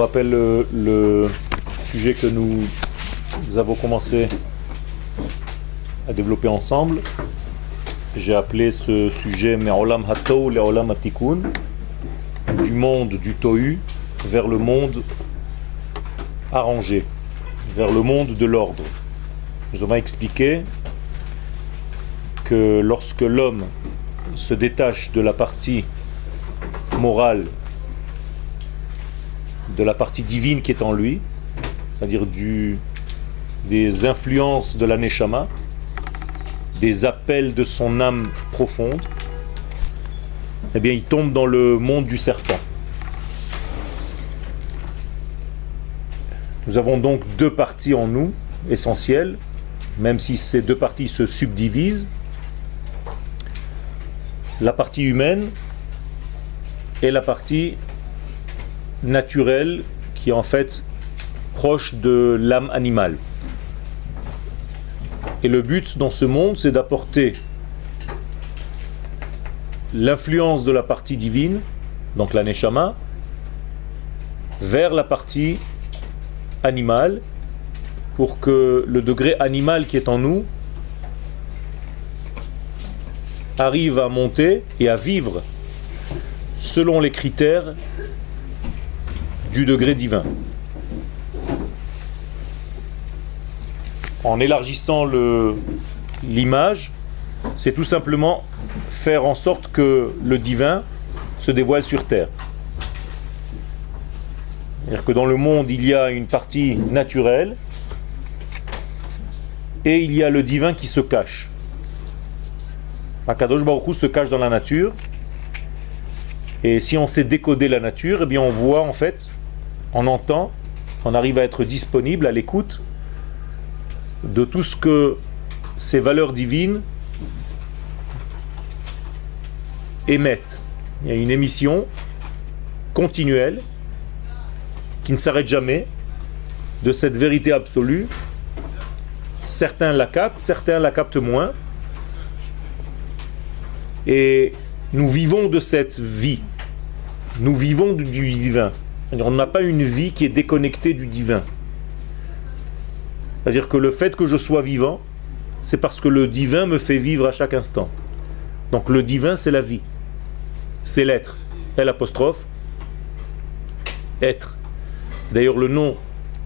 rappelle le sujet que nous avons commencé à développer ensemble. J'ai appelé ce sujet Me'olam Hatou le'olam Hatikun, du monde du Tohu vers le monde arrangé, vers le monde de l'ordre. Nous avons expliqué que lorsque l'homme se détache de la partie morale, de la partie divine qui est en lui, c'est-à-dire des influences de la Neshama, des appels de son âme profonde, eh bien il tombe dans le monde du serpent. Nous avons donc deux parties en nous, essentielles, même si ces deux parties se subdivisent. La partie humaine et la partie naturelle qui est en fait proche de l'âme animale. Et le but dans ce monde, c'est d'apporter l'influence de la partie divine, donc la Neshama, vers la partie animale, pour que le degré animal qui est en nous arrive à monter et à vivre selon les critères du degré divin. En élargissant l'image, c'est tout simplement faire en sorte que le divin se dévoile sur terre. C'est-à-dire que dans le monde, il y a une partie naturelle et il y a le divin qui se cache. Akadosh Baruch Hu se cache dans la nature, et si on sait décoder la nature, eh bien on voit en fait, on entend, on arrive à être disponible à l'écoute de tout ce que ces valeurs divines émettent. Il y a une émission continuelle qui ne s'arrête jamais de cette vérité absolue. Certains la captent moins. Et nous vivons de cette vie. Nous vivons du divin. On n'a pas une vie qui est déconnectée du divin. C'est-à-dire que le fait que je sois vivant, c'est parce que le divin me fait vivre à chaque instant. Donc le divin, c'est la vie. C'est l'être. L', être. D'ailleurs, le nom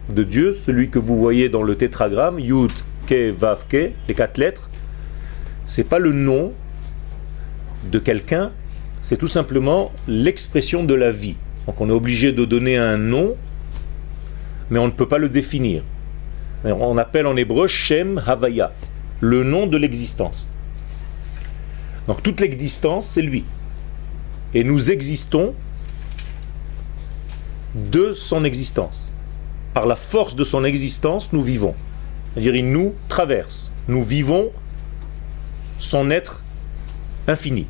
de Dieu, celui que vous voyez dans le tétragramme, Yud, Ke, Vav, Ke, les 4 lettres, c'est pas le nom de quelqu'un, c'est tout simplement l'expression de la vie. Donc on est obligé de donner un nom, mais on ne peut pas le définir. On appelle en hébreu Shem Havaya, le nom de l'existence. Donc toute l'existence, c'est lui. Et nous existons de son existence. Par la force de son existence, nous vivons. C'est-à-dire il nous traverse. Nous vivons son être infini.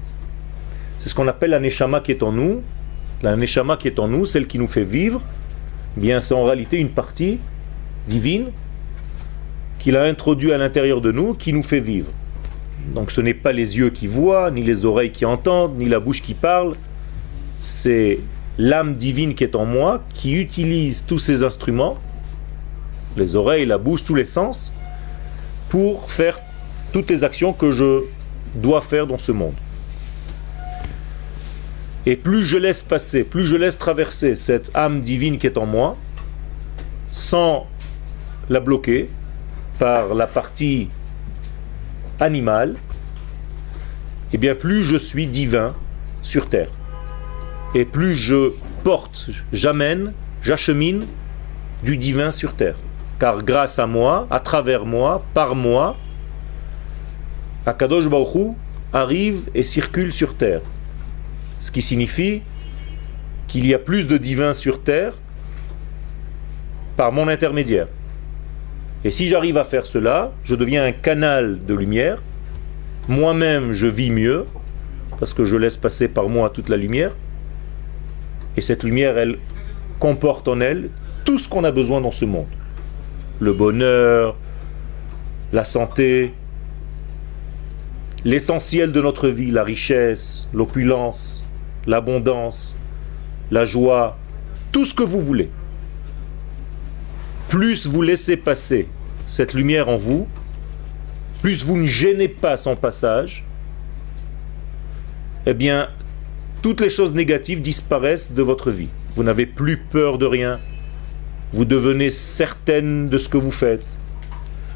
C'est ce qu'on appelle la Neshama qui est en nous. La Neshama qui est en nous, celle qui nous fait vivre, eh bien c'est en réalité une partie divine qu'il a introduit à l'intérieur de nous, qui nous fait vivre. Donc ce n'est pas les yeux qui voient, ni les oreilles qui entendent, ni la bouche qui parle. C'est l'âme divine qui est en moi, qui utilise tous ces instruments, les oreilles, la bouche, tous les sens, pour faire toutes les actions que je dois faire dans ce monde. Et plus je laisse passer, plus je laisse traverser cette âme divine qui est en moi, sans la bloquer par la partie animale, et bien plus je suis divin sur terre. Et plus je porte, j'amène, j'achemine du divin sur terre. Car grâce à moi, à travers moi, par moi, Akadosh Baruch Hu arrive et circule sur terre. Ce qui signifie qu'il y a plus de divin sur terre par mon intermédiaire. Et si j'arrive à faire cela, je deviens un canal de lumière. Moi-même, je vis mieux, parce que je laisse passer par moi toute la lumière. Et cette lumière, elle comporte en elle tout ce qu'on a besoin dans ce monde. Le bonheur, la santé, l'essentiel de notre vie, la richesse, l'opulence, l'abondance, la joie, tout ce que vous voulez. plus vous laissez passer cette lumière en vous, plus vous ne gênez pas son passage, eh bien, toutes les choses négatives disparaissent de votre vie. Vous n'avez plus peur de rien. Vous devenez certaine de ce que vous faites.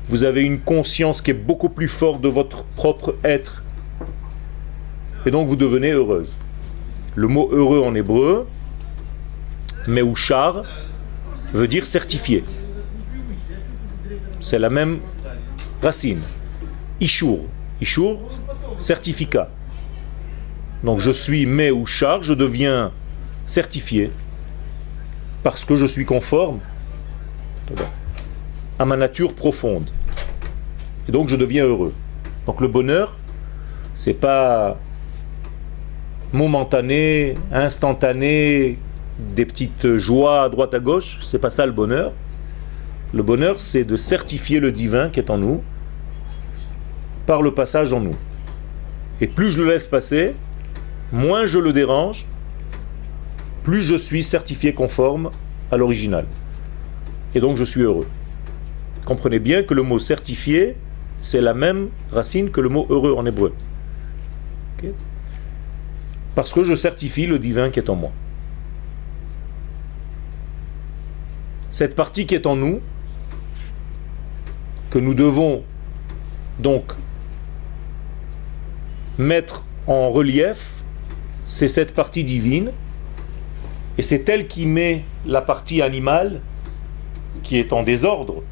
Vous avez une conscience qui est beaucoup plus forte de votre propre être. Et donc vous devenez heureuse. Le mot heureux en hébreu, meuchar, veut dire certifié. C'est la même racine. Ishur. Ishur, certificat. Donc je suis meuchar, je deviens certifié parce que je suis conforme à ma nature profonde. Et donc je deviens heureux. Donc le bonheur, c'est pas momentané, instantané, des petites joies à droite à gauche, c'est pas ça le bonheur. Le bonheur, c'est de certifier le divin qui est en nous par le passage en nous. Et plus je le laisse passer, moins je le dérange, plus je suis certifié conforme à l'original. Et donc je suis heureux. Comprenez bien que le mot certifié, c'est la même racine que le mot heureux en hébreu. Okay? Parce que je certifie le divin qui est en moi. Cette partie qui est en nous, que nous devons donc mettre en relief, c'est cette partie divine, et c'est elle qui met la partie animale qui est en désordre,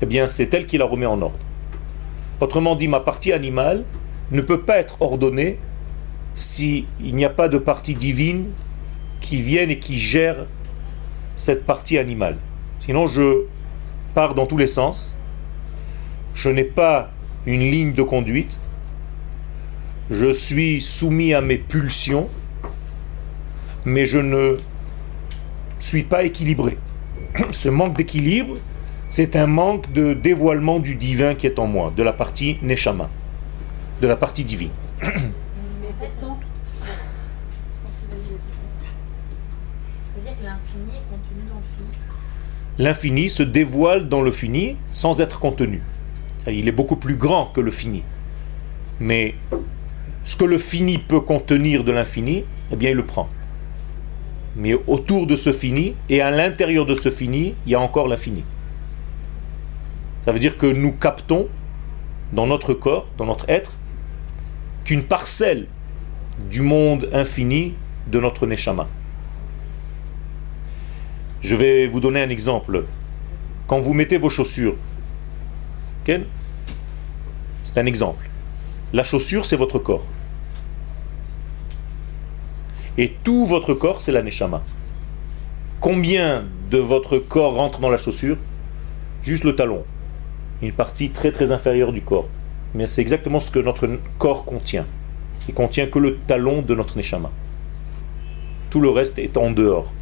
eh bien c'est elle qui la remet en ordre. Autrement dit, ma partie animale ne peut pas être ordonnée s'il n'y a pas de partie divine qui vienne et qui gère cette partie animale. Sinon je pars dans tous les sens, je n'ai pas une ligne de conduite, je suis soumis à mes pulsions, mais je ne suis pas équilibré. Ce manque d'équilibre, c'est un manque de dévoilement du divin qui est en moi, de la partie Neshama, de la partie divine. Mais pourtant, c'est-à-dire que l'infini est contenu dans le fini. L'infini se dévoile dans le fini sans être contenu. Il est beaucoup plus grand que le fini. Mais ce que le fini peut contenir de l'infini, eh bien il le prend. Mais autour de ce fini, et à l'intérieur de ce fini, il y a encore l'infini. Ça veut dire que nous captons dans notre corps, dans notre être, qu'une parcelle du monde infini de notre Neshama. Je vais vous donner un exemple. Quand vous mettez vos chaussures, okay? C'est un exemple. La chaussure, c'est votre corps. Et tout votre corps, c'est la Neshama. Combien de votre corps rentre dans la chaussure? Juste le talon. Une partie très très inférieure du corps. Mais c'est exactement ce que notre corps contient. Il contient que le talon de notre Neshama. Tout le reste est en dehors.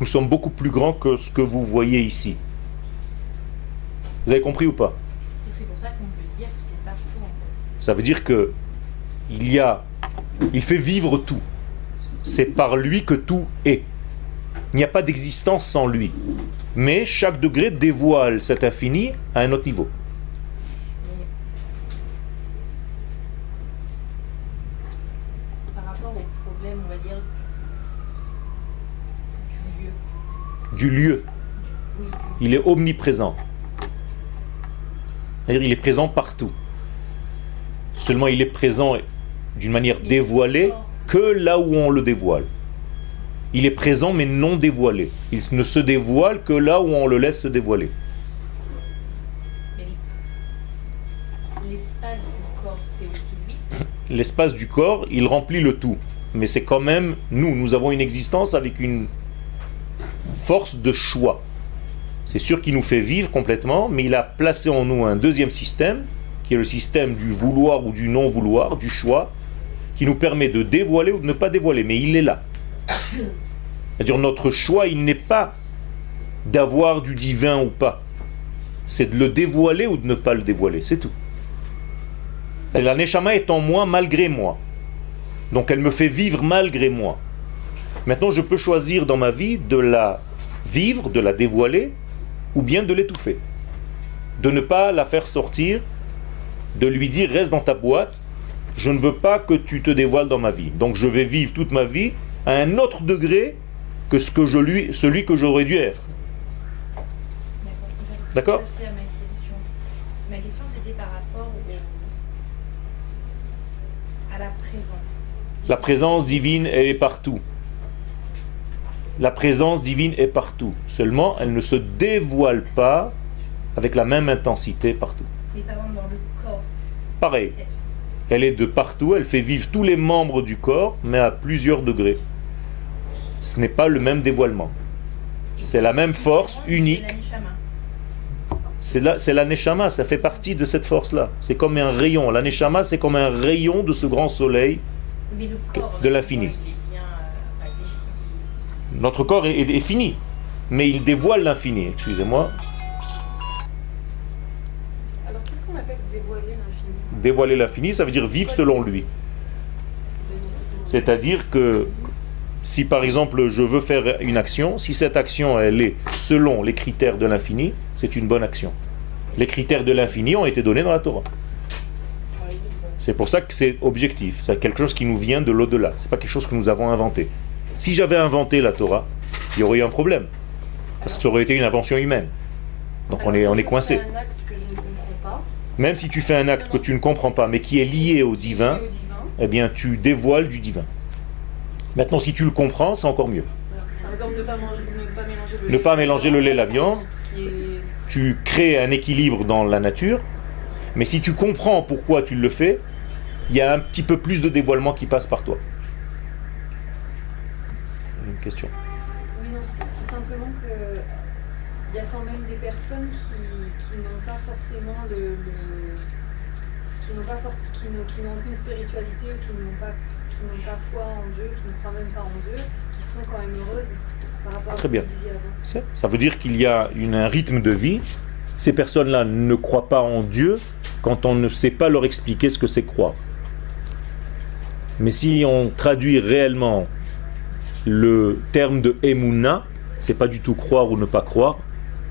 Nous sommes beaucoup plus grands que ce que vous voyez ici. Vous avez compris ou pas? C'est pour ça qu'on peut dire qu'il n'est pas fou en fait. Ça veut dire que il fait vivre tout. C'est par lui que tout est. Il n'y a pas d'existence sans lui. Mais chaque degré dévoile cet infini à un autre niveau. Mais par rapport au problème, on va dire, du lieu. Du lieu. Oui, Il est omniprésent. C'est-à-dire il est présent partout. Seulement il est présent d'une manière dévoilée que là où on le dévoile. Il est présent mais non dévoilé. Il ne se dévoile que là où on le laisse se dévoiler. mais l'espace du corps, c'est aussi lui. L'espace du corps, il remplit le tout. Mais c'est quand même nous. Nous avons une existence avec une force de choix. C'est sûr qu'il nous fait vivre complètement, mais il a placé en nous un deuxième système, qui est le système du vouloir ou du non-vouloir, du choix, qui nous permet de dévoiler ou de ne pas dévoiler. Mais il est là. C'est-à-dire notre choix, il n'est pas d'avoir du divin ou pas. C'est de le dévoiler ou de ne pas le dévoiler, c'est tout. La Neshama est en moi malgré moi. Donc elle me fait vivre malgré moi. Maintenant je peux choisir dans ma vie de la vivre, de la dévoiler, ou bien de l'étouffer. De ne pas la faire sortir, de lui dire reste dans ta boîte, je ne veux pas que tu te dévoiles dans ma vie. Donc je vais vivre toute ma vie à un autre degré que celui que j'aurais dû être. D'accord ? Ma question c'était par rapport à la présence. La présence divine, elle est partout. La présence divine est partout. Seulement, elle ne se dévoile pas avec la même intensité partout. Mais par exemple dans le corps. Pareil. Elle est de partout, elle fait vivre tous les membres du corps, mais à plusieurs degrés. Ce n'est pas le même dévoilement. C'est la même force unique. C'est la neshama, ça fait partie de cette force-là. C'est comme un rayon. La neshama, c'est comme un rayon de ce grand soleil de l'infini. Notre corps est fini, mais il dévoile l'infini. Excusez-moi. Alors, qu'est-ce qu'on appelle dévoiler l'infini ? Dévoiler l'infini, ça veut dire vivre selon lui. C'est-à-dire que si par exemple je veux faire une action, si cette action elle est selon les critères de l'infini, c'est une bonne action. Les critères de l'infini ont été donnés dans la Torah. C'est pour ça que c'est objectif, c'est quelque chose qui nous vient de l'au-delà, c'est pas quelque chose que nous avons inventé. Si j'avais inventé la Torah, il y aurait eu un problème, parce que ça aurait été une invention humaine. Donc on est coincé. Même si tu fais un acte que tu ne comprends pas, mais qui est lié au divin, eh bien tu dévoiles du divin. Maintenant, si tu le comprends, c'est encore mieux. Par exemple, ne pas mélanger le lait et la viande. Tu crées un équilibre dans la nature, mais si tu comprends pourquoi tu le fais, il y a un petit peu plus de dévoilement qui passe par toi. Une question. Oui, non, c'est simplement que il y a quand même des personnes qui n'ont pas forcément qui n'ont aucune spiritualité ou qui n'ont pas foi en Dieu, qui ne croient même pas en Dieu, qui sont quand même heureuses par rapport à ce que vous disiez avant. Ça veut dire qu'il y a un rythme de vie. Ces personnes-là ne croient pas en Dieu quand on ne sait pas leur expliquer ce que c'est croire. Mais si on traduit réellement le terme de Emouna, c'est pas du tout croire ou ne pas croire,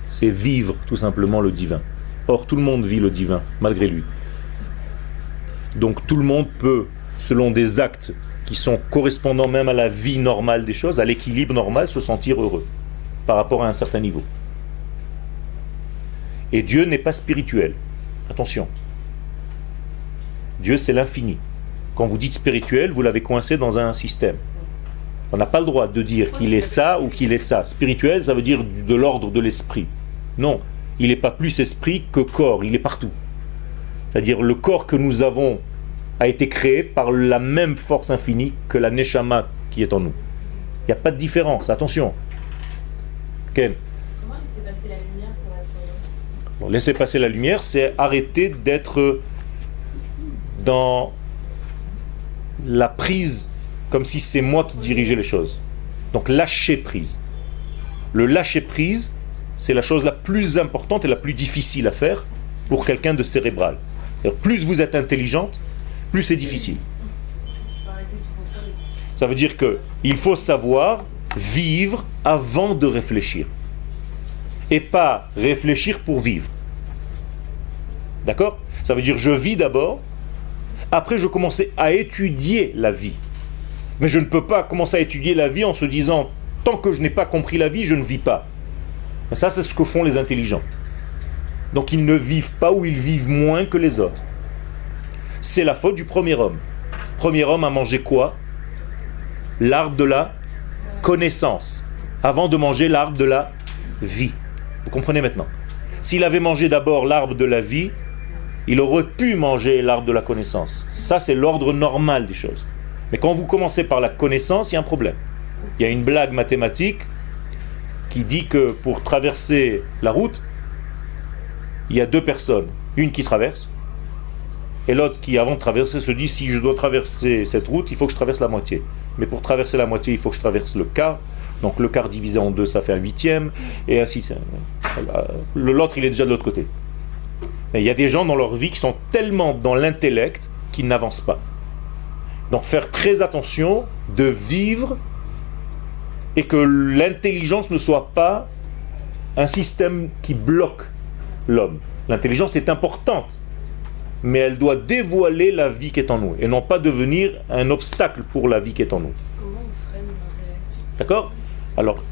c'est vivre tout simplement le divin. Or, tout le monde vit le divin, malgré lui. Donc tout le monde peut, selon des actes qui sont correspondants même à la vie normale des choses, à l'équilibre normal, se sentir heureux par rapport à un certain niveau. Et Dieu n'est pas spirituel. Attention. Dieu, c'est l'infini. Quand vous dites spirituel, vous l'avez coincé dans un système. On n'a pas le droit de dire qu'il est ça ou qu'il est ça. Spirituel, ça veut dire de l'ordre de l'esprit. Non, il n'est pas plus esprit que corps, il est partout. C'est-à-dire le corps que nous avons a été créé par la même force infinie que la Neshama qui est en nous. Il n'y a pas de différence, attention. Ken. Comment laisser passer la lumière pour être... Bon, laisser passer la lumière, c'est arrêter d'être dans la prise comme si c'est moi qui dirigeais les choses. Donc lâcher prise. Le lâcher prise, c'est la chose la plus importante et la plus difficile à faire pour quelqu'un de cérébral. C'est-à-dire, plus vous êtes intelligente, plus c'est difficile. Ça veut dire qu'il faut savoir vivre avant de réfléchir. Et pas réfléchir pour vivre. D'accord ? Ça veut dire je vis d'abord, après je commence à étudier la vie. Mais je ne peux pas commencer à étudier la vie en se disant tant que je n'ai pas compris la vie, je ne vis pas. Et ça, c'est ce que font les intelligents. Donc ils ne vivent pas ou ils vivent moins que les autres. C'est la faute du premier homme. Le premier homme a mangé quoi ? L'arbre de la connaissance. Avant de manger l'arbre de la vie. Vous comprenez maintenant ? S'il avait mangé d'abord l'arbre de la vie, il aurait pu manger l'arbre de la connaissance. Ça, c'est l'ordre normal des choses. Mais quand vous commencez par la connaissance, il y a un problème. Il y a une blague mathématique qui dit que pour traverser la route, il y a deux personnes. Une qui traverse, et l'autre qui, avant de traverser, se dit si je dois traverser cette route, il faut que je traverse la moitié. Mais pour traverser la moitié, il faut que je traverse le quart. Donc le quart divisé en deux, ça fait un huitième, et ainsi. L'autre, il est déjà de l'autre côté. Et il y a des gens dans leur vie qui sont tellement dans l'intellect qu'ils n'avancent pas. Donc faire très attention de vivre et que l'intelligence ne soit pas un système qui bloque l'homme. L'intelligence est importante, mais elle doit dévoiler la vie qui est en nous et non pas devenir un obstacle pour la vie qui est en nous. Comment on freine l'intellect? D'accord? Alors,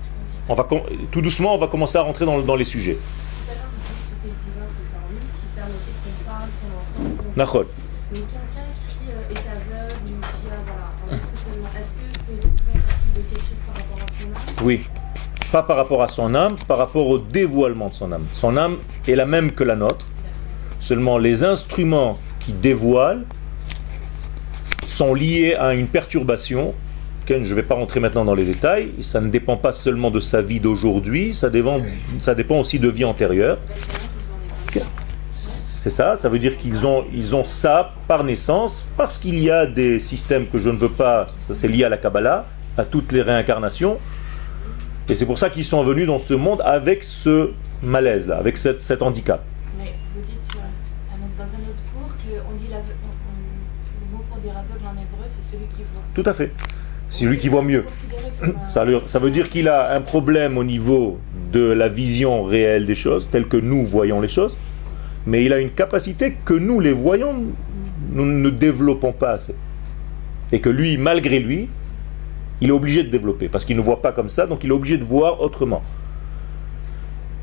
tout doucement, on va commencer à rentrer dans les sujets. Tout à l'heure, vous disiez que c'était le divin qui était en nous, qui permettait qu'on parle, qu'on entende. Nachol. Mais quelqu'un qui est aveugle ou qui a un dysfonctionnement, est-ce que c'est représentatif de quelque chose par rapport à son âme? Oui. Pas par rapport à son âme, par rapport au dévoilement de son âme. Son âme est la même que la nôtre. Seulement les instruments qui dévoilent sont liés à une perturbation. Je ne vais pas rentrer maintenant dans les détails. Ça ne dépend pas seulement de sa vie d'aujourd'hui, ça dépend aussi de vie antérieure. C'est ça, ça veut dire qu'ils ont ça par naissance, parce qu'il y a des systèmes que je ne veux pas, ça c'est lié à la Kabbalah, à toutes les réincarnations. Et c'est pour ça qu'ils sont venus dans ce monde avec ce malaise-là, avec cet handicap. Mais vous dites dans un autre cours qu'on dit le mot pour dire aveugle en hébreu, c'est celui qui voit. Tout à fait. C'est lui qui voit mieux. Ça veut dire qu'il a un problème au niveau de la vision réelle des choses, telle que nous voyons les choses, mais il a une capacité que nous, les voyants, nous ne développons pas assez. Et que lui, malgré lui, il est obligé de développer, parce qu'il ne voit pas comme ça, donc il est obligé de voir autrement.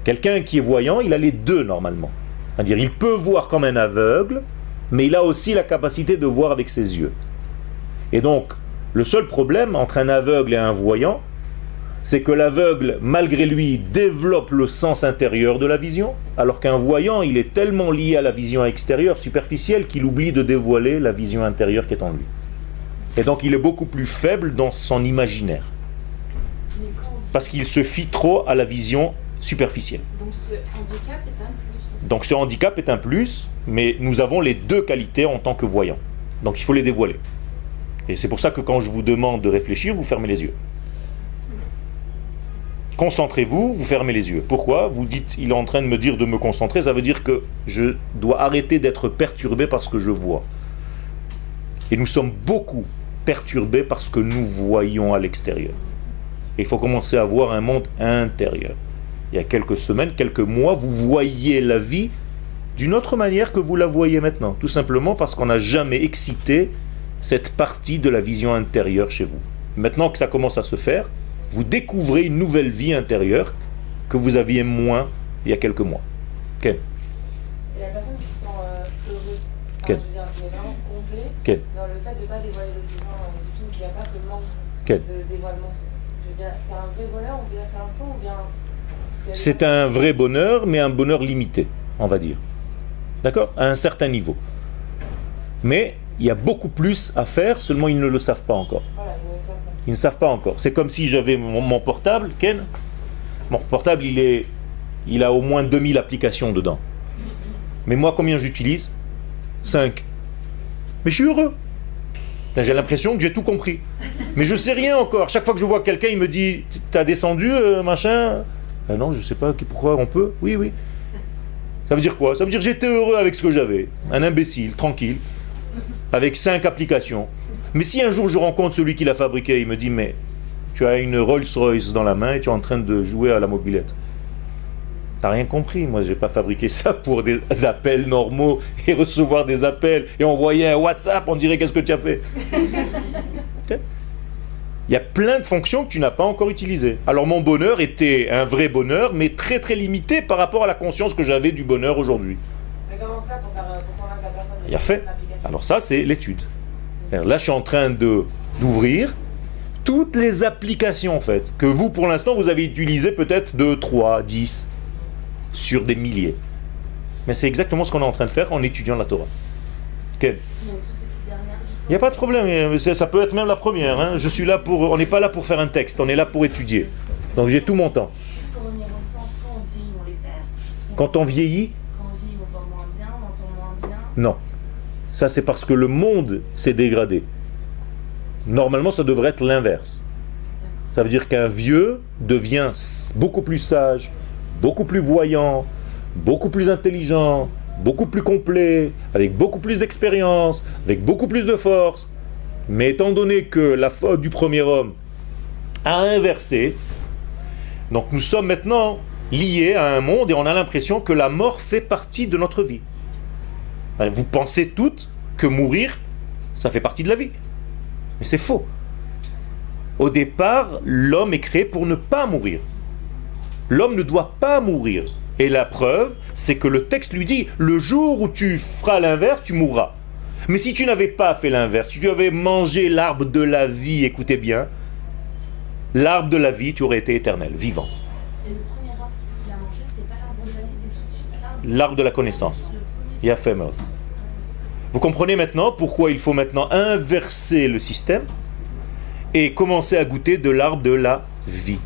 Quelqu'un qui est voyant, il a les deux normalement. C'est-à-dire, il peut voir comme un aveugle, mais il a aussi la capacité de voir avec ses yeux. Et donc, le seul problème entre un aveugle et un voyant, c'est que l'aveugle, malgré lui, développe le sens intérieur de la vision, alors qu'un voyant, il est tellement lié à la vision extérieure, superficielle, qu'il oublie de dévoiler la vision intérieure qui est en lui. Et donc il est beaucoup plus faible dans son imaginaire. Parce qu'il se fie trop à la vision superficielle. Donc ce handicap est un plus. Donc ce handicap est un plus, mais nous avons les deux qualités en tant que voyants. Donc il faut les dévoiler. Et c'est pour ça que quand je vous demande de réfléchir, vous fermez les yeux. Concentrez-vous, vous fermez les yeux. Pourquoi? Vous dites, il est en train de me dire de me concentrer, ça veut dire que je dois arrêter d'être perturbé par ce que je vois. Et nous sommes beaucoup perturbés par ce que nous voyons à l'extérieur. Et il faut commencer à voir un monde intérieur. Il y a quelques semaines, quelques mois, vous voyez la vie d'une autre manière que vous la voyez maintenant. Tout simplement parce qu'on n'a jamais excité cette partie de la vision intérieure chez vous. Maintenant que ça commence à se faire, vous découvrez une nouvelle vie intérieure que vous aviez moins il y a quelques mois. Ken. Et la personne qui sont heureux, Ken. je veux dire, qui est vraiment complet Ken. dans le fait de ne pas dévoiler le divin du tout, qu'il n'y a pas ce manque Ken. de dévoilement. Je veux dire, c'est un vrai bonheur, on peut dire c'est un faux ou bien... C'est un vrai bonheur, mais un bonheur limité, on va dire. D'accord? À un certain niveau. Mais il y a beaucoup plus à faire, seulement ils ne le savent pas encore. Voilà, Ils ne savent pas encore. C'est comme si j'avais mon portable, Ken. Mon portable, il a au moins 2000 applications dedans. Mais moi, combien j'utilise? 5. Mais je suis heureux. Là, j'ai l'impression que j'ai tout compris. Mais je sais rien encore. Chaque fois que je vois quelqu'un, il me dit, t'as descendu, machin? Non, je sais pas pourquoi on peut. Oui, oui. Ça veut dire quoi? Ça veut dire que j'étais heureux avec ce que j'avais. Un imbécile, tranquille, avec 5 applications. Mais si un jour je rencontre celui qui l'a fabriqué, il me dit, mais tu as une Rolls-Royce dans la main et tu es en train de jouer à la mobilette. T'as rien compris, moi j'ai pas fabriqué ça pour des appels normaux et recevoir des appels et envoyer un WhatsApp, on dirait qu'est-ce que tu as fait. Il y a plein de fonctions que tu n'as pas encore utilisées. Alors mon bonheur était un vrai bonheur, mais très très limité par rapport à la conscience que j'avais du bonheur aujourd'hui. Mais comment faire pour convaincre la personne de Il y a fait. l'application? Alors ça c'est l'étude. Là je suis en train d'ouvrir toutes les applications en fait, que vous pour l'instant vous avez utilisées peut-être 2, 3, 10, sur des milliers. Mais c'est exactement ce qu'on est en train de faire en étudiant la Torah. Quel? Il n'y a pas de problème, ça peut être même la première. Hein. Je suis là pour, on n'est pas là pour faire un texte, on est là pour étudier. Donc j'ai tout mon temps. Juste pour revenir au sens, quand on vieillit, on les perd. Quand on vieillit, Quand on vieillit, on voit moins bien, on entend moins bien. non. Ça c'est parce que le monde s'est dégradé. Normalement ça devrait être l'inverse. Ça veut dire qu'un vieux devient beaucoup plus sage, beaucoup plus voyant, beaucoup plus intelligent, beaucoup plus complet, avec beaucoup plus d'expérience, avec beaucoup plus de force. Mais étant donné que la faute du premier homme a inversé, donc nous sommes maintenant liés à un monde et on a l'impression que la mort fait partie de notre vie. Vous pensez toutes que mourir, ça fait partie de la vie. Mais c'est faux. Au départ, l'homme est créé pour ne pas mourir. L'homme ne doit pas mourir. Et la preuve, c'est que le texte lui dit, le jour où tu feras l'inverse, tu mourras. Mais si tu n'avais pas fait l'inverse, si tu avais mangé l'arbre de la vie, écoutez bien, l'arbre de la vie, tu aurais été éternel, vivant. Et le premier arbre qu'il a mangé, c'était pas l'arbre de la vie, c'était tout de suite L'arbre de la connaissance. Il a fait mort. Vous comprenez maintenant pourquoi il faut maintenant inverser le système et commencer à goûter de l'arbre de la vie.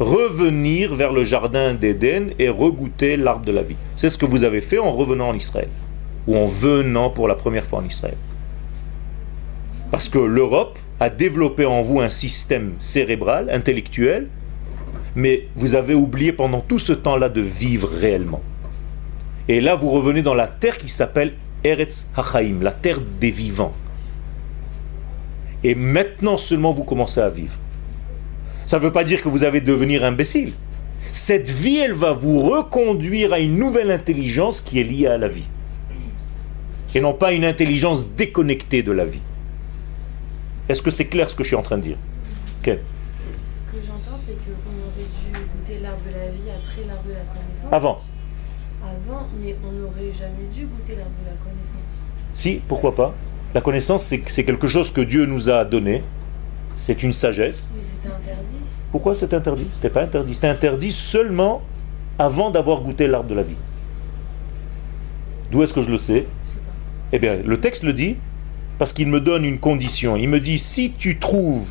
Revenir vers le jardin d'Éden et regoûter l'arbre de la vie. C'est ce que vous avez fait en revenant en Israël. Ou en venant pour la première fois en Israël. Parce que l'Europe a développé en vous un système cérébral, intellectuel, mais vous avez oublié pendant tout ce temps-là de vivre réellement. Et là, vous revenez dans la terre qui s'appelle Eretz HaChaim, la terre des vivants. Et maintenant seulement vous commencez à vivre. Ça ne veut pas dire que vous allez devenir imbécile. Cette vie, elle va vous reconduire à une nouvelle intelligence qui est liée à la vie. Et non pas une intelligence déconnectée de la vie. Est-ce que c'est clair ce que je suis en train de dire? Okay. Ce que j'entends, c'est qu'on aurait dû goûter l'arbre de la vie après l'arbre de la connaissance. Avant. Avant, mais on n'aurait jamais dû goûter l'arbre de la connaissance. Si, pourquoi pas? La connaissance, c'est quelque chose que Dieu nous a donné. C'est une sagesse. Mais c'était interdit. Pourquoi c'est interdit? C'était pas interdit. C'était interdit seulement avant d'avoir goûté l'arbre de la vie. D'où est-ce que je le sais? Je sais pas. Eh bien, le texte le dit parce qu'il me donne une condition. Il me dit, si tu trouves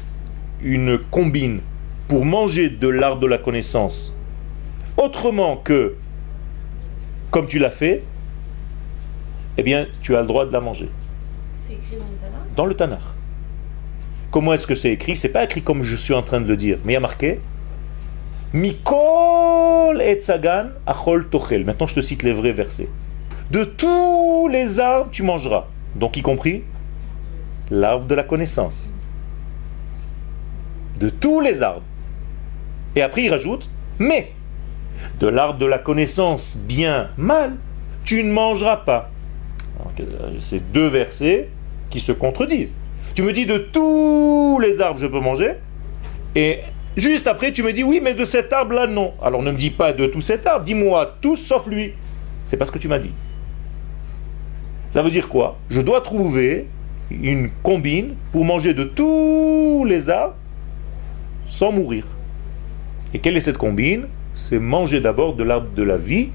une combine pour manger de l'arbre de la connaissance autrement que comme tu l'as fait, eh bien, tu as le droit de la manger. C'est écrit dans le Tanakh? Dans le Tanakh. Comment est-ce que c'est écrit? C'est pas écrit comme je suis en train de le dire, mais il y a marqué Mikol etzagan achol tochel. Maintenant, je te cite les vrais versets. De tous les arbres, tu mangeras. Donc, y compris l'arbre de la connaissance. De tous les arbres. Et après, il rajoute mais de l'arbre de la connaissance bien mal, tu ne mangeras pas. C'est deux versets qui se contredisent. Tu me dis de tous les arbres je peux manger, et juste après tu me dis oui mais de cet arbre là non. Alors ne me dis pas de tout cet arbre, dis-moi tout sauf lui. C'est pas ce que tu m'as dit. Ça veut dire quoi? Je dois trouver une combine pour manger de tous les arbres sans mourir. Et quelle est cette combine? C'est manger d'abord de l'arbre de la vie.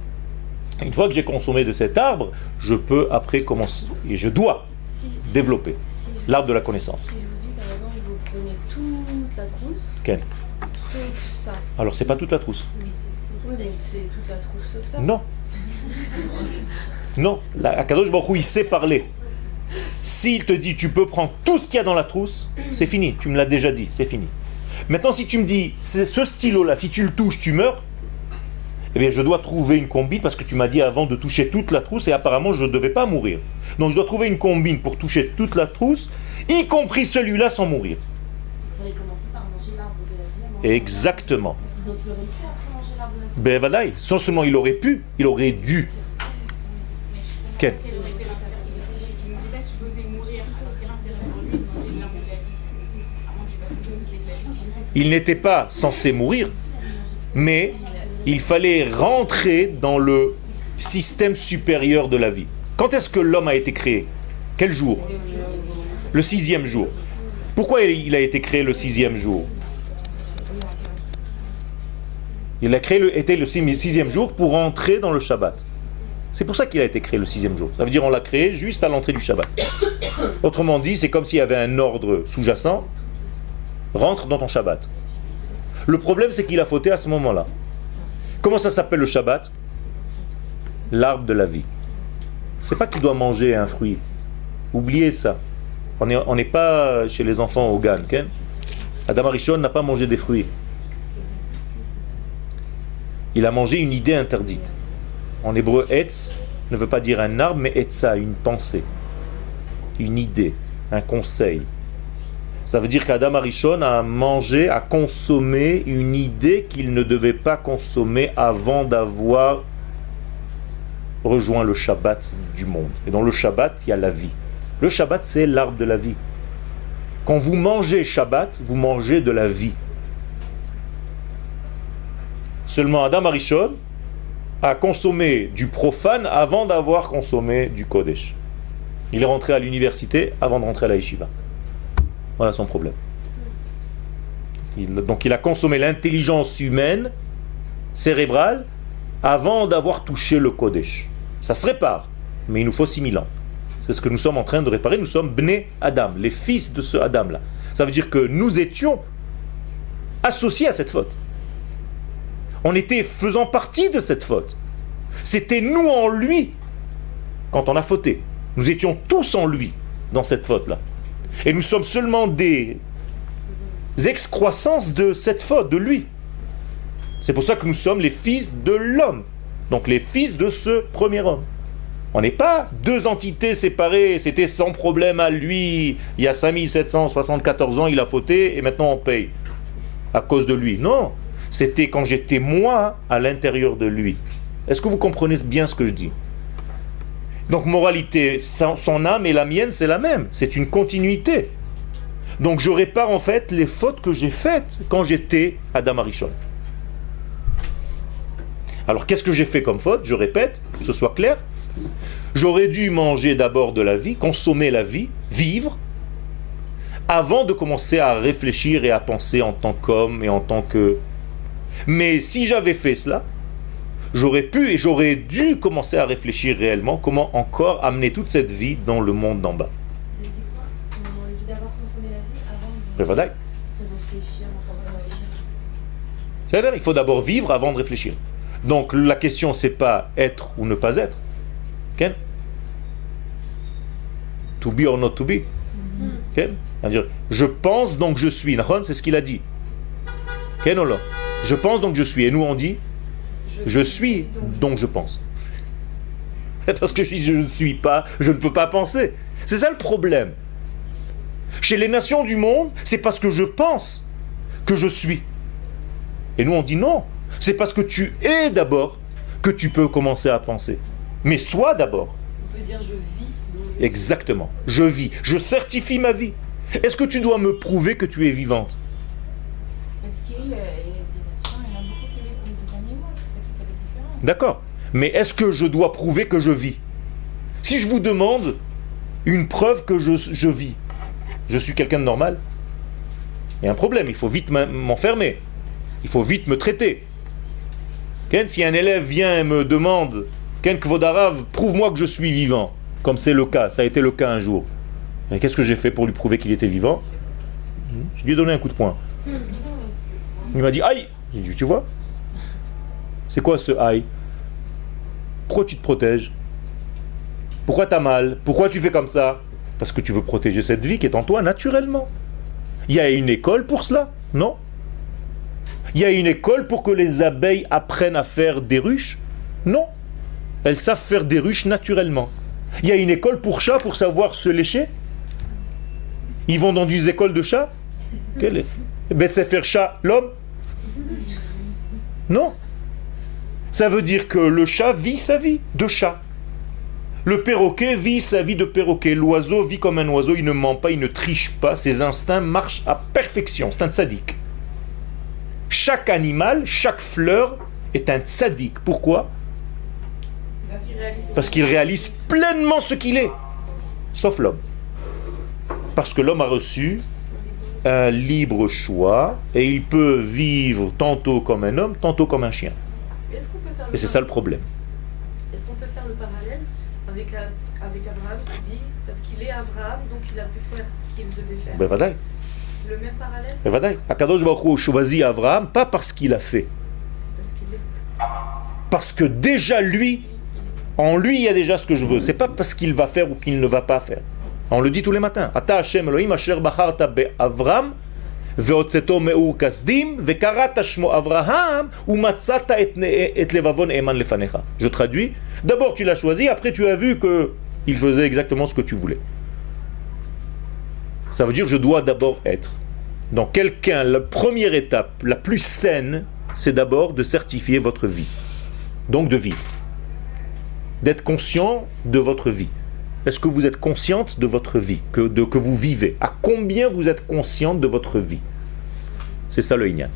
Une fois que j'ai consommé de cet arbre, je peux après commencer, et je dois développer l'arbre de la connaissance. Si je vous dis par exemple, vous prenez toute la trousse, Ken. sauf ça. Alors c'est pas toute la trousse. Oui, mais c'est toute la trousse sauf ça. Non. Non. Akadosh Baruch Hu, il sait parler. S'il te dit tu peux prendre tout ce qu'il y a dans la trousse, c'est fini. Tu me l'as déjà dit, c'est fini. Maintenant, si tu me dis, c'est ce stylo-là, si tu le touches, tu meurs, eh bien, je dois trouver une combine, parce que tu m'as dit avant de toucher toute la trousse, et apparemment, je ne devais pas mourir. Donc, je dois trouver une combine pour toucher toute la trousse, y compris celui-là, sans mourir. Il fallait commencer par manger l'arbre de la vie. Exactement. Donc il aurait pu après manger l'arbre de la vie. Ben, vadaï. Non seulement il aurait pu, il aurait dû. Quel? Il n'était pas supposé mourir, alors quel intérêt pour lui de manger l'arbre de la vie? À moins que j'ai pas compris ce que c'est. Il n'était pas censé mourir, mais il fallait rentrer dans le système supérieur de la vie. Quand est-ce que l'homme a été créé? Quel jour? Le 6e jour. Pourquoi il a été créé le 6e jour? Il a été le 6e jour pour entrer dans le Shabbat. C'est pour ça qu'il a été créé le 6e jour. Ça veut dire qu'on l'a créé juste à l'entrée du Shabbat. Autrement dit, c'est comme s'il y avait un ordre sous-jacent. Rentre dans ton Shabbat. Le problème, c'est qu'il a fauté à ce moment-là. Comment ça s'appelle le Shabbat? L'arbre de la vie. C'est pas qu'il doit manger un fruit. Oubliez ça. On n'est pas chez les enfants au Gan. Okay? Adam Arishon n'a pas mangé des fruits. Il a mangé une idée interdite. En hébreu, etz ne veut pas dire un arbre, mais etza, une pensée, une idée, un conseil. Ça veut dire qu'Adam Arishon a mangé, a consommé une idée qu'il ne devait pas consommer avant d'avoir rejoint le Shabbat du monde. Et dans le Shabbat, il y a la vie. Le Shabbat, c'est l'arbre de la vie. Quand vous mangez Shabbat, vous mangez de la vie. Seulement Adam Arishon a consommé du profane avant d'avoir consommé du Kodesh. Il est rentré à l'université avant de rentrer à la yeshiva. Voilà son problème. Donc il a consommé l'intelligence humaine, cérébrale, avant d'avoir touché le Kodesh. Ça se répare, mais il nous faut 6000 ans. C'est ce que nous sommes en train de réparer. Nous sommes Bnei Adam, les fils de ce Adam-là. Ça veut dire que nous étions associés à cette faute. On était faisant partie de cette faute. C'était nous en lui quand on a fauté. Nous étions tous en lui dans cette faute-là. Et nous sommes seulement des excroissances de cette faute, de lui. C'est pour ça que nous sommes les fils de l'homme. Donc les fils de ce premier homme. On n'est pas deux entités séparées, c'était sans problème à lui, il y a 5774 ans, il a fauté et maintenant on paye à cause de lui. Non, c'était quand j'étais moi à l'intérieur de lui. Est-ce que vous comprenez bien ce que je dis? Donc moralité, son âme et la mienne, c'est la même, c'est une continuité. Donc je répare en fait les fautes que j'ai faites quand j'étais Adam Arishon. Alors qu'est-ce que j'ai fait comme faute? Je répète, que ce soit clair. J'aurais dû manger d'abord de la vie, consommer la vie, vivre, avant de commencer à réfléchir et à penser en tant qu'homme et en tant que... Mais si j'avais fait cela, j'aurais pu et j'aurais dû commencer à réfléchir réellement comment encore amener toute cette vie dans le monde d'en bas. Il dit quoi? On aurait dû d'abord consommer la vie avant de Bevadaï. réfléchir en tant que réfléchir. C'est-à-dire, il faut d'abord vivre avant de réfléchir. Donc la question, c'est pas être ou ne pas être. Okay? To be or not to be. Okay? C'est-à-dire, je pense donc je suis. C'est ce qu'il a dit. Okay, non, là. Je pense donc je suis. Et nous on dit je suis donc je pense. Parce que si je ne suis pas, je ne peux pas penser. C'est ça le problème. Chez les nations du monde, c'est parce que je pense que je suis. Et nous on dit non. C'est parce que tu es d'abord que tu peux commencer à penser. Mais sois d'abord. On peut dire je vis. Exactement. Je vis. Je certifie ma vie. Est-ce que tu dois me prouver que tu es vivante? Parce qu'il y a des nations, il y en a beaucoup qui vivent comme des animaux, c'est ça qui fait la différence. D'accord. Mais est-ce que je dois prouver que je vis? Si je vous demande une preuve que je vis, je suis quelqu'un de normal? Il y a un problème, il faut vite m'enfermer. Il faut vite me traiter. Si un élève vient et me demande Ken Kvodarav, prouve-moi que je suis vivant, comme c'est le cas, ça a été le cas un jour. Et qu'est-ce que j'ai fait pour lui prouver qu'il était vivant? Je lui ai donné un coup de poing. Il m'a dit aïe. J'ai dit tu vois? C'est quoi ce aïe? Pourquoi tu te protèges? Pourquoi t'as mal? Pourquoi tu fais comme ça? Parce que tu veux protéger cette vie qui est en toi naturellement. Il y a une école pour cela? Non. Il y a une école pour que les abeilles apprennent à faire des ruches? Non. Elles savent faire des ruches naturellement. Il y a une école pour chats pour savoir se lécher? Ils vont dans des écoles de chats? C'est faire chat l'homme? Non. Ça veut dire que le chat vit sa vie de chat. Le perroquet vit sa vie de perroquet. L'oiseau vit comme un oiseau, il ne ment pas, il ne triche pas. Ses instincts marchent à perfection. C'est un tzaddik. Chaque animal, chaque fleur est un tzaddik. Pourquoi? Parce qu'il réalise pleinement ce qu'il est. Sauf l'homme. Parce que l'homme a reçu un libre choix et il peut vivre tantôt comme un homme, tantôt comme un chien. Est-ce qu'on peut faire Et c'est ça le problème. Est-ce qu'on peut faire le parallèle avec Abraham qui dit, parce qu'il est Abraham, donc il a pu faire ce qu'il devait faire. Ben vadaï. Le même parallèle? Ben vadaï. Akadosh Baruch Hu choisit Abraham pas parce qu'il a fait. C'est parce qu'il est. Parce que déjà lui, en lui il y a déjà ce que je veux. C'est pas parce qu'il va faire ou qu'il ne va pas faire. On le dit tous les matins. Ata Hashem Elohim asher bacharta be'Avram ve'otzeto me'ur kasdim ve'karata shmo Avraham u'matzata et levavon eman lefanecha. Je traduis. D'abord tu l'as choisi, après tu as vu que il faisait exactement ce que tu voulais. Ça veut dire que je dois d'abord être. Donc quelqu'un, la première étape, la plus saine, c'est d'abord de certifier votre vie. Donc de vivre. D'être conscient de votre vie. Est-ce que vous êtes consciente de votre vie, que vous vivez? À combien vous êtes consciente de votre vie? C'est ça le Inyan.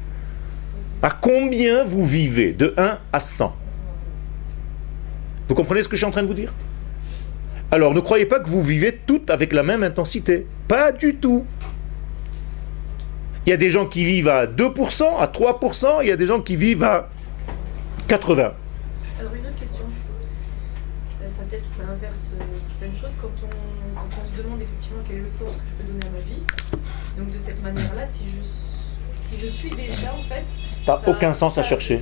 À combien vous vivez? De 1 à 100. Vous comprenez ce que je suis en train de vous dire? Alors ne croyez pas que vous vivez toutes avec la même intensité. Pas du tout. Il y a des gens qui vivent à 2%, à 3%, il y a des gens qui vivent à 80%. Alors une autre question. Ça inverse certaines choses. Quand on se demande effectivement quel est le sens que je peux donner à ma vie, donc de cette manière-là, si je suis déjà en fait... T'as aucun sens à chercher.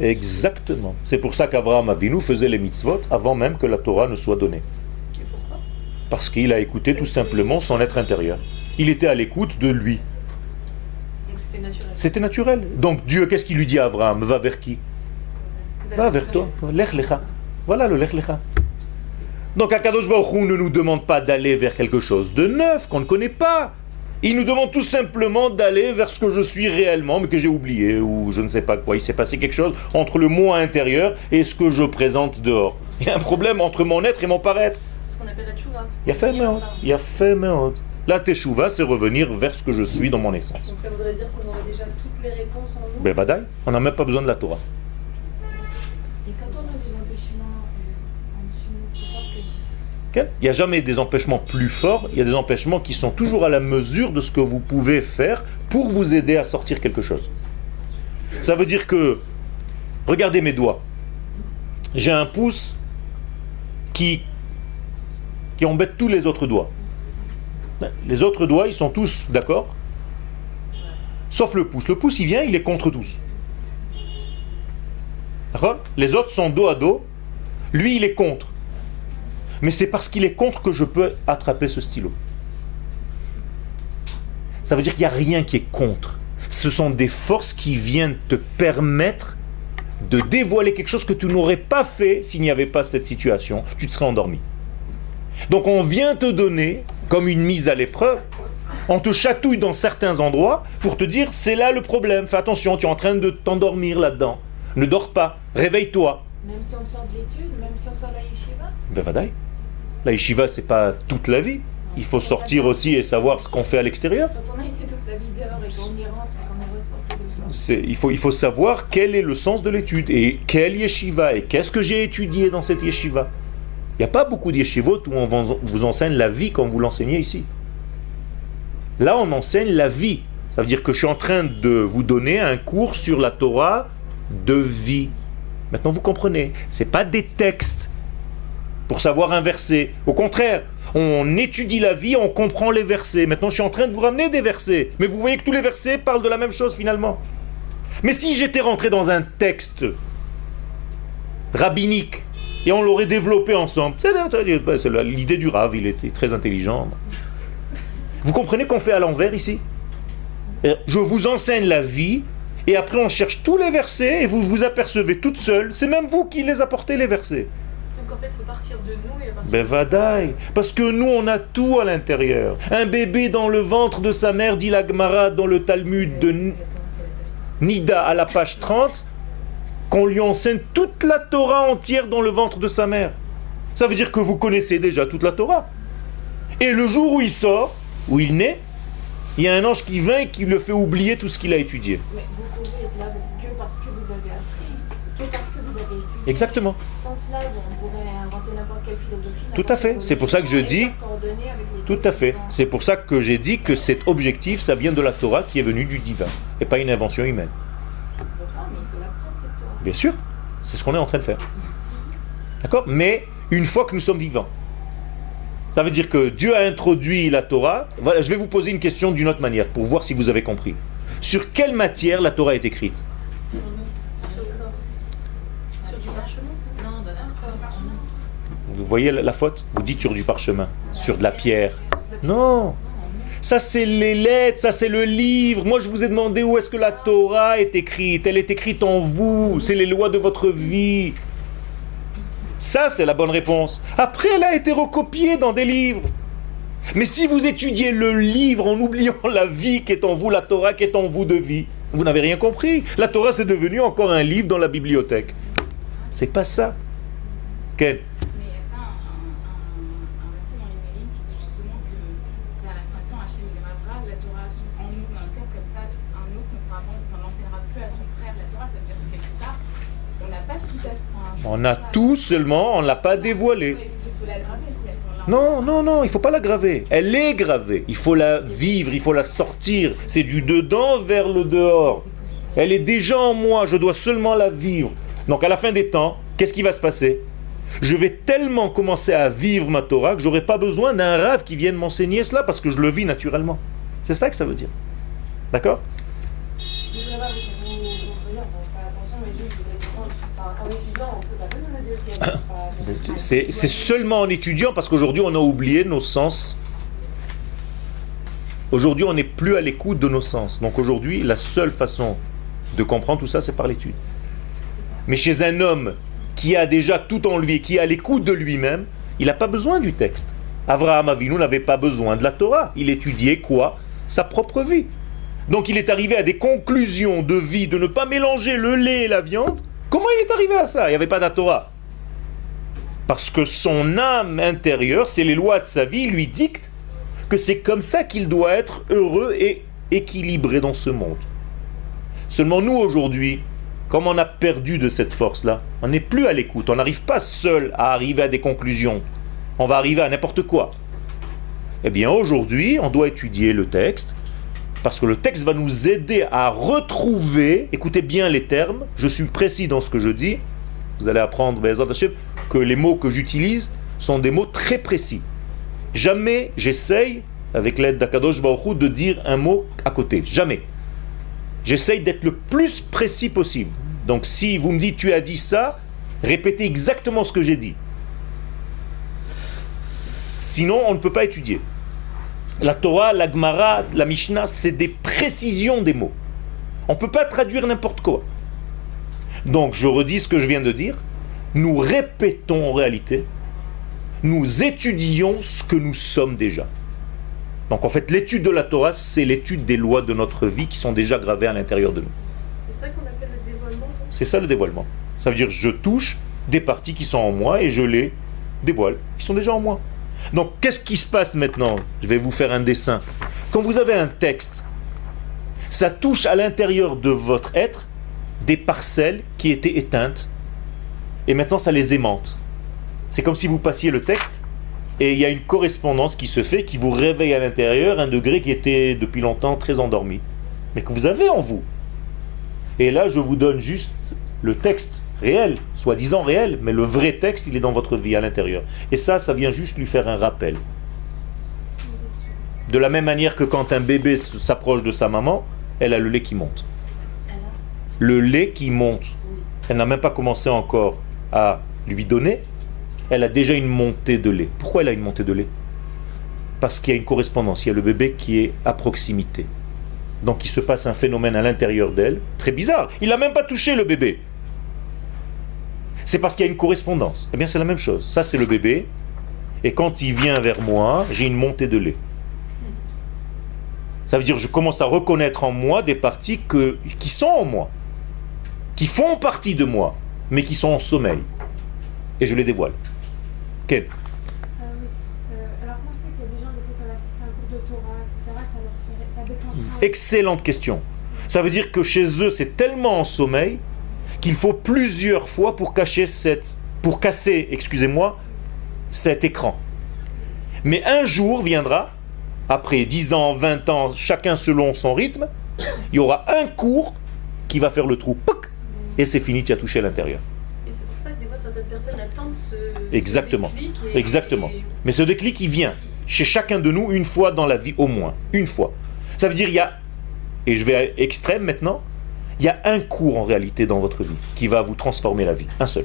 Exactement. C'est pour ça qu'Abraham Avinu faisait les mitzvot avant même que la Torah ne soit donnée. Et pourquoi? Parce qu'il a écouté tout simplement son être intérieur. Il était à l'écoute de lui. Donc c'était naturel. C'était naturel. Donc Dieu, qu'est-ce qu'il lui dit à Abraham? Va vers qui? Va vers toi. Lech lecha. Voilà le lech lecha. Donc Akadosh Baruch Hu ne nous demande pas d'aller vers quelque chose de neuf qu'on ne connaît pas. Il nous demande tout simplement d'aller vers ce que je suis réellement, mais que j'ai oublié, ou je ne sais pas quoi. Il s'est passé quelque chose entre le moi intérieur et ce que je présente dehors. Il y a un problème entre mon être et mon paraître. C'est ce qu'on appelle la tchouva. Il y a fait meod. La teshuva, c'est revenir vers ce que je suis dans mon essence. Donc ça voudrait dire qu'on aurait déjà toutes les réponses en nous. Ben vadaï, on n'a même pas besoin de la Torah. Et quand on a des empêchements en dessous, plus forts que Il n'y a jamais des empêchements plus forts, il y a des empêchements qui sont toujours à la mesure de ce que vous pouvez faire pour vous aider à sortir quelque chose. Ça veut dire que, regardez mes doigts, j'ai un pouce qui embête tous les autres doigts. Les autres doigts, ils sont tous d'accord, sauf le pouce. Le pouce, il vient, il est contre tous. D'accord? Les autres sont dos à dos, lui, il est contre. Mais c'est parce qu'il est contre que je peux attraper ce stylo. Ça veut dire qu'il n'y a rien qui est contre. Ce sont des forces qui viennent te permettre de dévoiler quelque chose que tu n'aurais pas fait s'il n'y avait pas cette situation. Tu te serais endormi. Donc on vient te donner, comme une mise à l'épreuve, on te chatouille dans certains endroits pour te dire c'est là le problème, fais attention, tu es en train de t'endormir là-dedans. Ne dors pas, réveille-toi. même si on sort de l'étude, même si on sort de la yeshiva. Ben vadaï. La yeshiva, c'est pas toute la vie. Il faut sortir aussi et savoir ce qu'on fait à l'extérieur. Quand on a été toute sa vie dehors et qu'on y rentre et qu'on est ressorti de soi. Il faut savoir quel est le sens de l'étude et quelle yeshiva et qu'est-ce que j'ai étudié dans cette yeshiva. Il n'y a pas beaucoup de yeshivot où on vous enseigne la vie comme vous l'enseignez ici. Là, on enseigne la vie. Ça veut dire que je suis en train de vous donner un cours sur la Torah de vie. Maintenant, vous comprenez. Ce n'est pas des textes pour savoir un verset. Au contraire, on étudie la vie, on comprend les versets. Maintenant, je suis en train de vous ramener des versets. Mais vous voyez que tous les versets parlent de la même chose finalement. Mais si j'étais rentré dans un texte rabbinique et on l'aurait développé ensemble, c'est l'idée du Rav, il était très intelligent. Vous comprenez qu'on fait à l'envers ici? Je vous enseigne la vie et après on cherche tous les versets et vous vous apercevez toute seule, c'est même vous qui les apportez les versets. Donc en fait, c'est partir de nous et à partir Ben vadaï, parce que nous on a tout à l'intérieur. Un bébé dans le ventre de sa mère, dit la Gemara dans le Talmud de Nida à la page 30, qu'on lui enseigne toute la Torah entière dans le ventre de sa mère. Ça veut dire que vous connaissez déjà toute la Torah. Et le jour où il sort, où il naît, il y a un ange qui vient et qui le fait oublier tout ce qu'il a étudié. Mais vous pouvez être là que parce que vous avez appris, que parce que vous avez étudié. Exactement. Sans cela, on pourrait inventer n'importe quelle philosophie. Tout à fait. C'est pour ça que je dis... Tout à fait. C'est pour ça que j'ai dit que cet objectif, ça vient de la Torah qui est venue du divin, et pas une invention humaine. Bien sûr, c'est ce qu'on est en train de faire. D'accord? Mais une fois que nous sommes vivants. Ça veut dire que Dieu a introduit la Torah. Voilà, je vais vous poser une question d'une autre manière pour voir si vous avez compris. Sur quelle matière la Torah est écrite? Sur du parchemin? Non, Vous voyez la faute? Vous dites sur du parchemin, sur de la pierre. Non! Ça c'est les lettres, ça c'est le livre. Moi je vous ai demandé où est-ce que la Torah est écrite. Elle est écrite en vous, c'est les lois de votre vie. Ça c'est la bonne réponse. Après elle a été recopiée dans des livres. Mais si vous étudiez le livre en oubliant la vie qui est en vous, la Torah qui est en vous de vie, vous n'avez rien compris. La Torah, c'est devenu encore un livre dans la bibliothèque. C'est pas ça. Quel? Mais il n'y a pas un verset dans les Mélim qui dit justement que vers la fin du temps, Hachem gravera la Torah en nous, dans le cœur, comme ça, un autre n'enseignera plus à son frère la Torah. Ça veut dire que quelque part, on n'a pas tout à fait. On a tout seulement, on ne l'a pas dévoilé. Est-ce qu'il faut l'aggraver si à ce moment-là? Non, il ne faut pas la graver. Elle est gravée. Il faut la vivre, il faut la sortir. C'est du dedans vers le dehors. Elle est déjà en moi, je dois seulement la vivre. Donc à la fin des temps, qu'est-ce qui va se passer? Je vais tellement commencer à vivre ma Torah que je n'aurai pas besoin d'un rave qui vienne m'enseigner cela parce que je le vis naturellement. C'est ça que ça veut dire. D'accord? Je voudrais voir si vous contredire, on se fait attention, mais juste vous êtes en étudiant, on peut ça peut nous aider aussi. C'est seulement en étudiant parce qu'aujourd'hui on a oublié nos sens. Aujourd'hui on n'est plus à l'écoute de nos sens. Donc aujourd'hui la seule façon de comprendre tout ça c'est par l'étude. Mais chez un homme qui a déjà tout en lui, qui est à l'écoute de lui-même, il n'a pas besoin du texte. Abraham Avinu n'avait pas besoin de la Torah. Il étudiait quoi? Sa propre vie. Donc il est arrivé à des conclusions de vie, de ne pas mélanger le lait et la viande. Comment il est arrivé à ça? Il n'y avait pas de la Torah. Parce que son âme intérieure, c'est les lois de sa vie, lui dictent que c'est comme ça qu'il doit être heureux et équilibré dans ce monde. Seulement nous aujourd'hui, comme on a perdu de cette force-là, on n'est plus à l'écoute, on n'arrive pas seul à arriver à des conclusions. On va arriver à n'importe quoi. Eh bien aujourd'hui, on doit étudier le texte, parce que le texte va nous aider à retrouver, écoutez bien les termes, je suis précis dans ce que je dis, vous allez apprendre que les mots que j'utilise sont des mots très précis. Jamais j'essaye, avec l'aide d'Akadosh Baruch Hu, de dire un mot à côté. Jamais. J'essaye d'être le plus précis possible. Donc si vous me dites tu as dit ça, répétez exactement ce que j'ai dit. Sinon on ne peut pas étudier. La Torah, la Gemara, la Mishnah, c'est des précisions des mots. On ne peut pas traduire n'importe quoi. Donc je redis ce que je viens de dire. Nous répétons en réalité, nous étudions ce que nous sommes déjà. Donc en fait, l'étude de la Torah, c'est l'étude des lois de notre vie qui sont déjà gravées à l'intérieur de nous. C'est ça qu'on appelle le dévoilement, donc? C'est ça le dévoilement. Ça veut dire que je touche des parties qui sont en moi et je les dévoile, qui sont déjà en moi. Donc qu'est-ce qui se passe maintenant? Je vais vous faire un dessin. Quand vous avez un texte, ça touche à l'intérieur de votre être des parcelles qui étaient éteintes et maintenant ça les aimante. C'est comme si vous passiez le texte et il y a une correspondance qui se fait, qui vous réveille à l'intérieur un degré qui était depuis longtemps très endormi, mais que vous avez en vous. Et là, je vous donne juste le texte réel, soi-disant réel, mais le vrai texte, il est dans votre vie à l'intérieur. Et ça vient juste lui faire un rappel. De la même manière que quand un bébé s'approche de sa maman, elle a le lait qui monte. Le lait qui monte. Elle n'a même pas commencé encore à lui donner, elle a déjà une montée de lait. Pourquoi elle a une montée de lait? Parce qu'il y a une correspondance, il y a le bébé qui est à proximité. Donc il se passe un phénomène à l'intérieur d'elle, très bizarre. Il n'a même pas touché le bébé. C'est parce qu'il y a une correspondance. Eh bien c'est la même chose. Ça c'est le bébé, et quand il vient vers moi, j'ai une montée de lait. Ça veut dire que je commence à reconnaître en moi des parties qui sont en moi, qui font partie de moi, mais qui sont en sommeil. Et je les dévoile. Quel? Alors moi je sais qu'il y a des gens des fois qui peuvent assister à un cours de Torah, etc. Ça déclenche. Excellente question. Ça veut dire que chez eux c'est tellement en sommeil qu'il faut plusieurs fois pour casser, cet écran. Mais un jour viendra, après 10 ans, 20 ans, chacun selon son rythme, il y aura un cours qui va faire le trou, et c'est fini, tu as touché à l'intérieur. Et c'est pour ça que des fois certaines personnes attendent ce Exactement. déclic Exactement. Mais ce déclic, il vient chez chacun de nous une fois dans la vie, au moins. Une fois. Ça veut dire, il y a, et je vais à extrême maintenant, il y a un cours en réalité dans votre vie qui va vous transformer la vie. Un seul.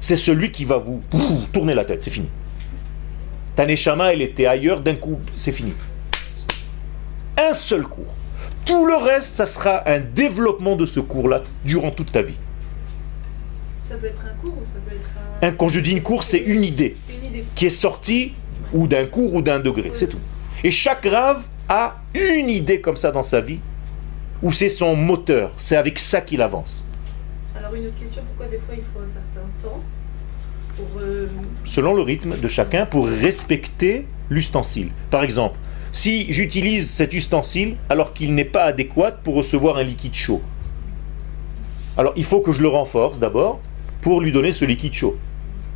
C'est celui qui va vous tourner la tête, c'est fini. Ta neshama, elle était ailleurs, d'un coup, c'est fini. Un seul cours. Tout le reste, ça sera un développement de ce cours-là durant toute ta vie. Ça peut être un cours ou ça peut être Quand je dis une cours, c'est une idée C'est une idée. qui est sortie ou d'un cours ou d'un degré, c'est tout. Et chaque Rav a une idée comme ça dans sa vie, où c'est son moteur, c'est avec ça qu'il avance. Alors une autre question, pourquoi des fois il faut un certain temps pour... Selon le rythme de chacun, pour respecter l'ustensile. Par exemple, si j'utilise cet ustensile alors qu'il n'est pas adéquat pour recevoir un liquide chaud, alors il faut que je le renforce d'abord pour lui donner ce liquide chaud.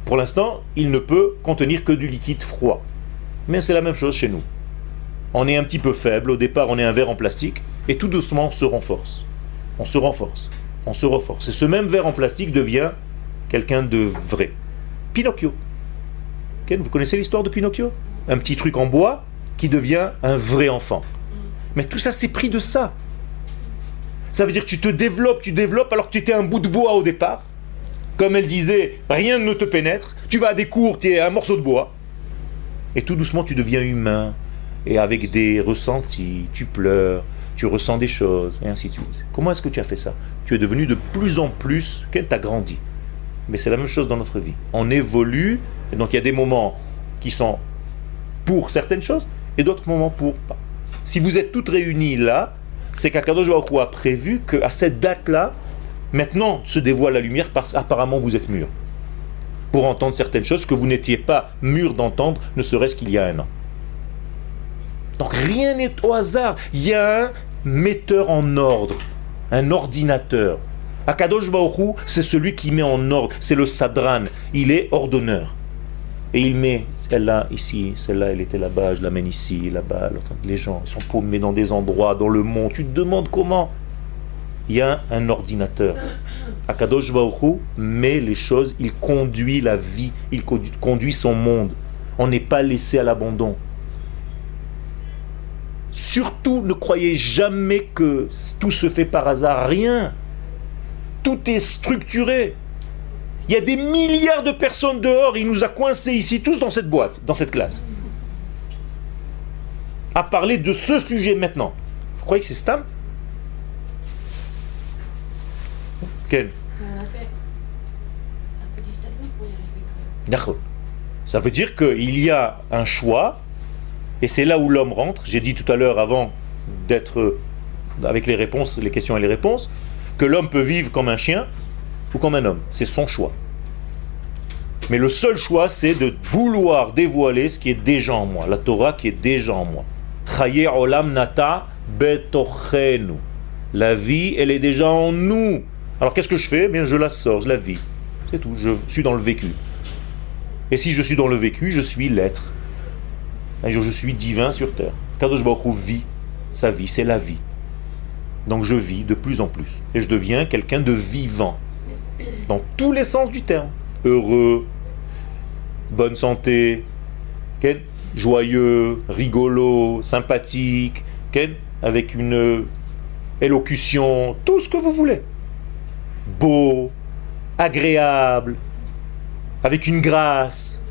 Pour l'instant, il ne peut contenir que du liquide froid. Mais c'est la même chose chez nous. On est un petit peu faible, au départ on est un verre en plastique, et tout doucement on se renforce. On se renforce, on se renforce. Et ce même verre en plastique devient quelqu'un de vrai. Pinocchio. Vous connaissez l'histoire de Pinocchio? Un petit truc en bois qui devient un vrai enfant. Mais tout ça c'est pris de ça. Ça veut dire que tu développes alors que tu étais un bout de bois au départ. Comme elle disait, rien ne te pénètre. Tu vas à des cours, tu es un morceau de bois. Et tout doucement tu deviens humain. Et avec des ressentis, tu pleures, tu ressens des choses, et ainsi de suite. Comment est-ce que tu as fait ça? Tu es devenu de plus en plus, tu as grandi. Mais c'est la même chose dans notre vie. On évolue, et donc il y a des moments qui sont pour certaines choses, et d'autres moments pour pas. Si vous êtes toutes réunies là, c'est qu'Akadosh Baruch Hu a prévu qu'à cette date-là, maintenant se dévoile la lumière parce qu'apparemment vous êtes mûrs. Pour entendre certaines choses que vous n'étiez pas mûrs d'entendre, ne serait-ce qu'il y a un an. Donc rien n'est au hasard. Il y a un metteur en ordre, un ordinateur. Akadosh Baruch Hu, c'est celui qui met en ordre, c'est le Sadran, il est ordonneur. Et il met celle-là ici, celle-là elle était là-bas, je l'amène ici, là-bas. Les gens ils sont paumés dans des endroits, dans le monde, tu te demandes comment. Il y a un ordinateur. Akadosh Baruch Hu met les choses, il conduit la vie, il conduit son monde. On n'est pas laissé à l'abandon. Surtout, ne croyez jamais que tout se fait par hasard. Rien. Tout est structuré. Il y a des milliards de personnes dehors. Il nous a coincés ici, tous dans cette boîte, dans cette classe. À parler de ce sujet maintenant. Vous croyez que c'est Stam? Quel? On a fait un petit tableau pour y arriver. D'accord. Ça veut dire qu'il y a un choix. Et c'est là où l'homme rentre. J'ai dit tout à l'heure, avant d'être avec les réponses, les questions et les réponses, que l'homme peut vivre comme un chien ou comme un homme. C'est son choix. Mais le seul choix, c'est de vouloir dévoiler ce qui est déjà en moi, la Torah qui est déjà en moi. Chaye olam nata betochenu. La vie, elle est déjà en nous. Alors qu'est-ce que je fais? Eh bien, je la sors, je la vis. C'est tout. Je suis dans le vécu. Et si je suis dans le vécu, je suis l'être. Je suis divin sur terre. Kadosh Baruch Hu vit sa vie, c'est la vie. Donc je vis de plus en plus. Et je deviens quelqu'un de vivant. Dans tous les sens du terme. Heureux, bonne santé, joyeux, rigolo, sympathique, avec une élocution, tout ce que vous voulez. Beau, agréable, avec une grâce.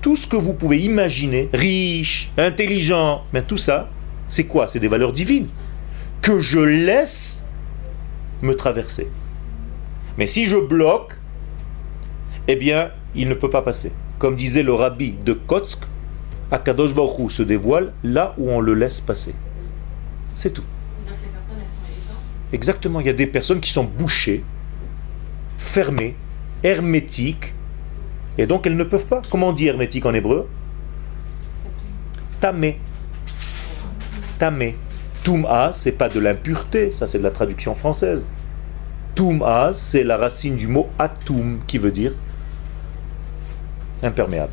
Tout ce que vous pouvez imaginer, riche, intelligent, mais tout ça, c'est quoi? C'est des valeurs divines que je laisse me traverser. Mais si je bloque, eh bien, il ne peut pas passer. Comme disait le rabbi de Kotsk, Akadosh Baruch Hu se dévoile là où on le laisse passer. C'est tout. Donc les personnes, elles sont évidentes. Exactement, il y a des personnes qui sont bouchées, fermées, hermétiques, et donc elles ne peuvent pas. Comment on dit hermétique en hébreu? Tamé. Tamé. Toum'a, c'est pas de l'impureté, ça c'est de la traduction française. Toum'a, c'est la racine du mot atum, qui veut dire imperméable.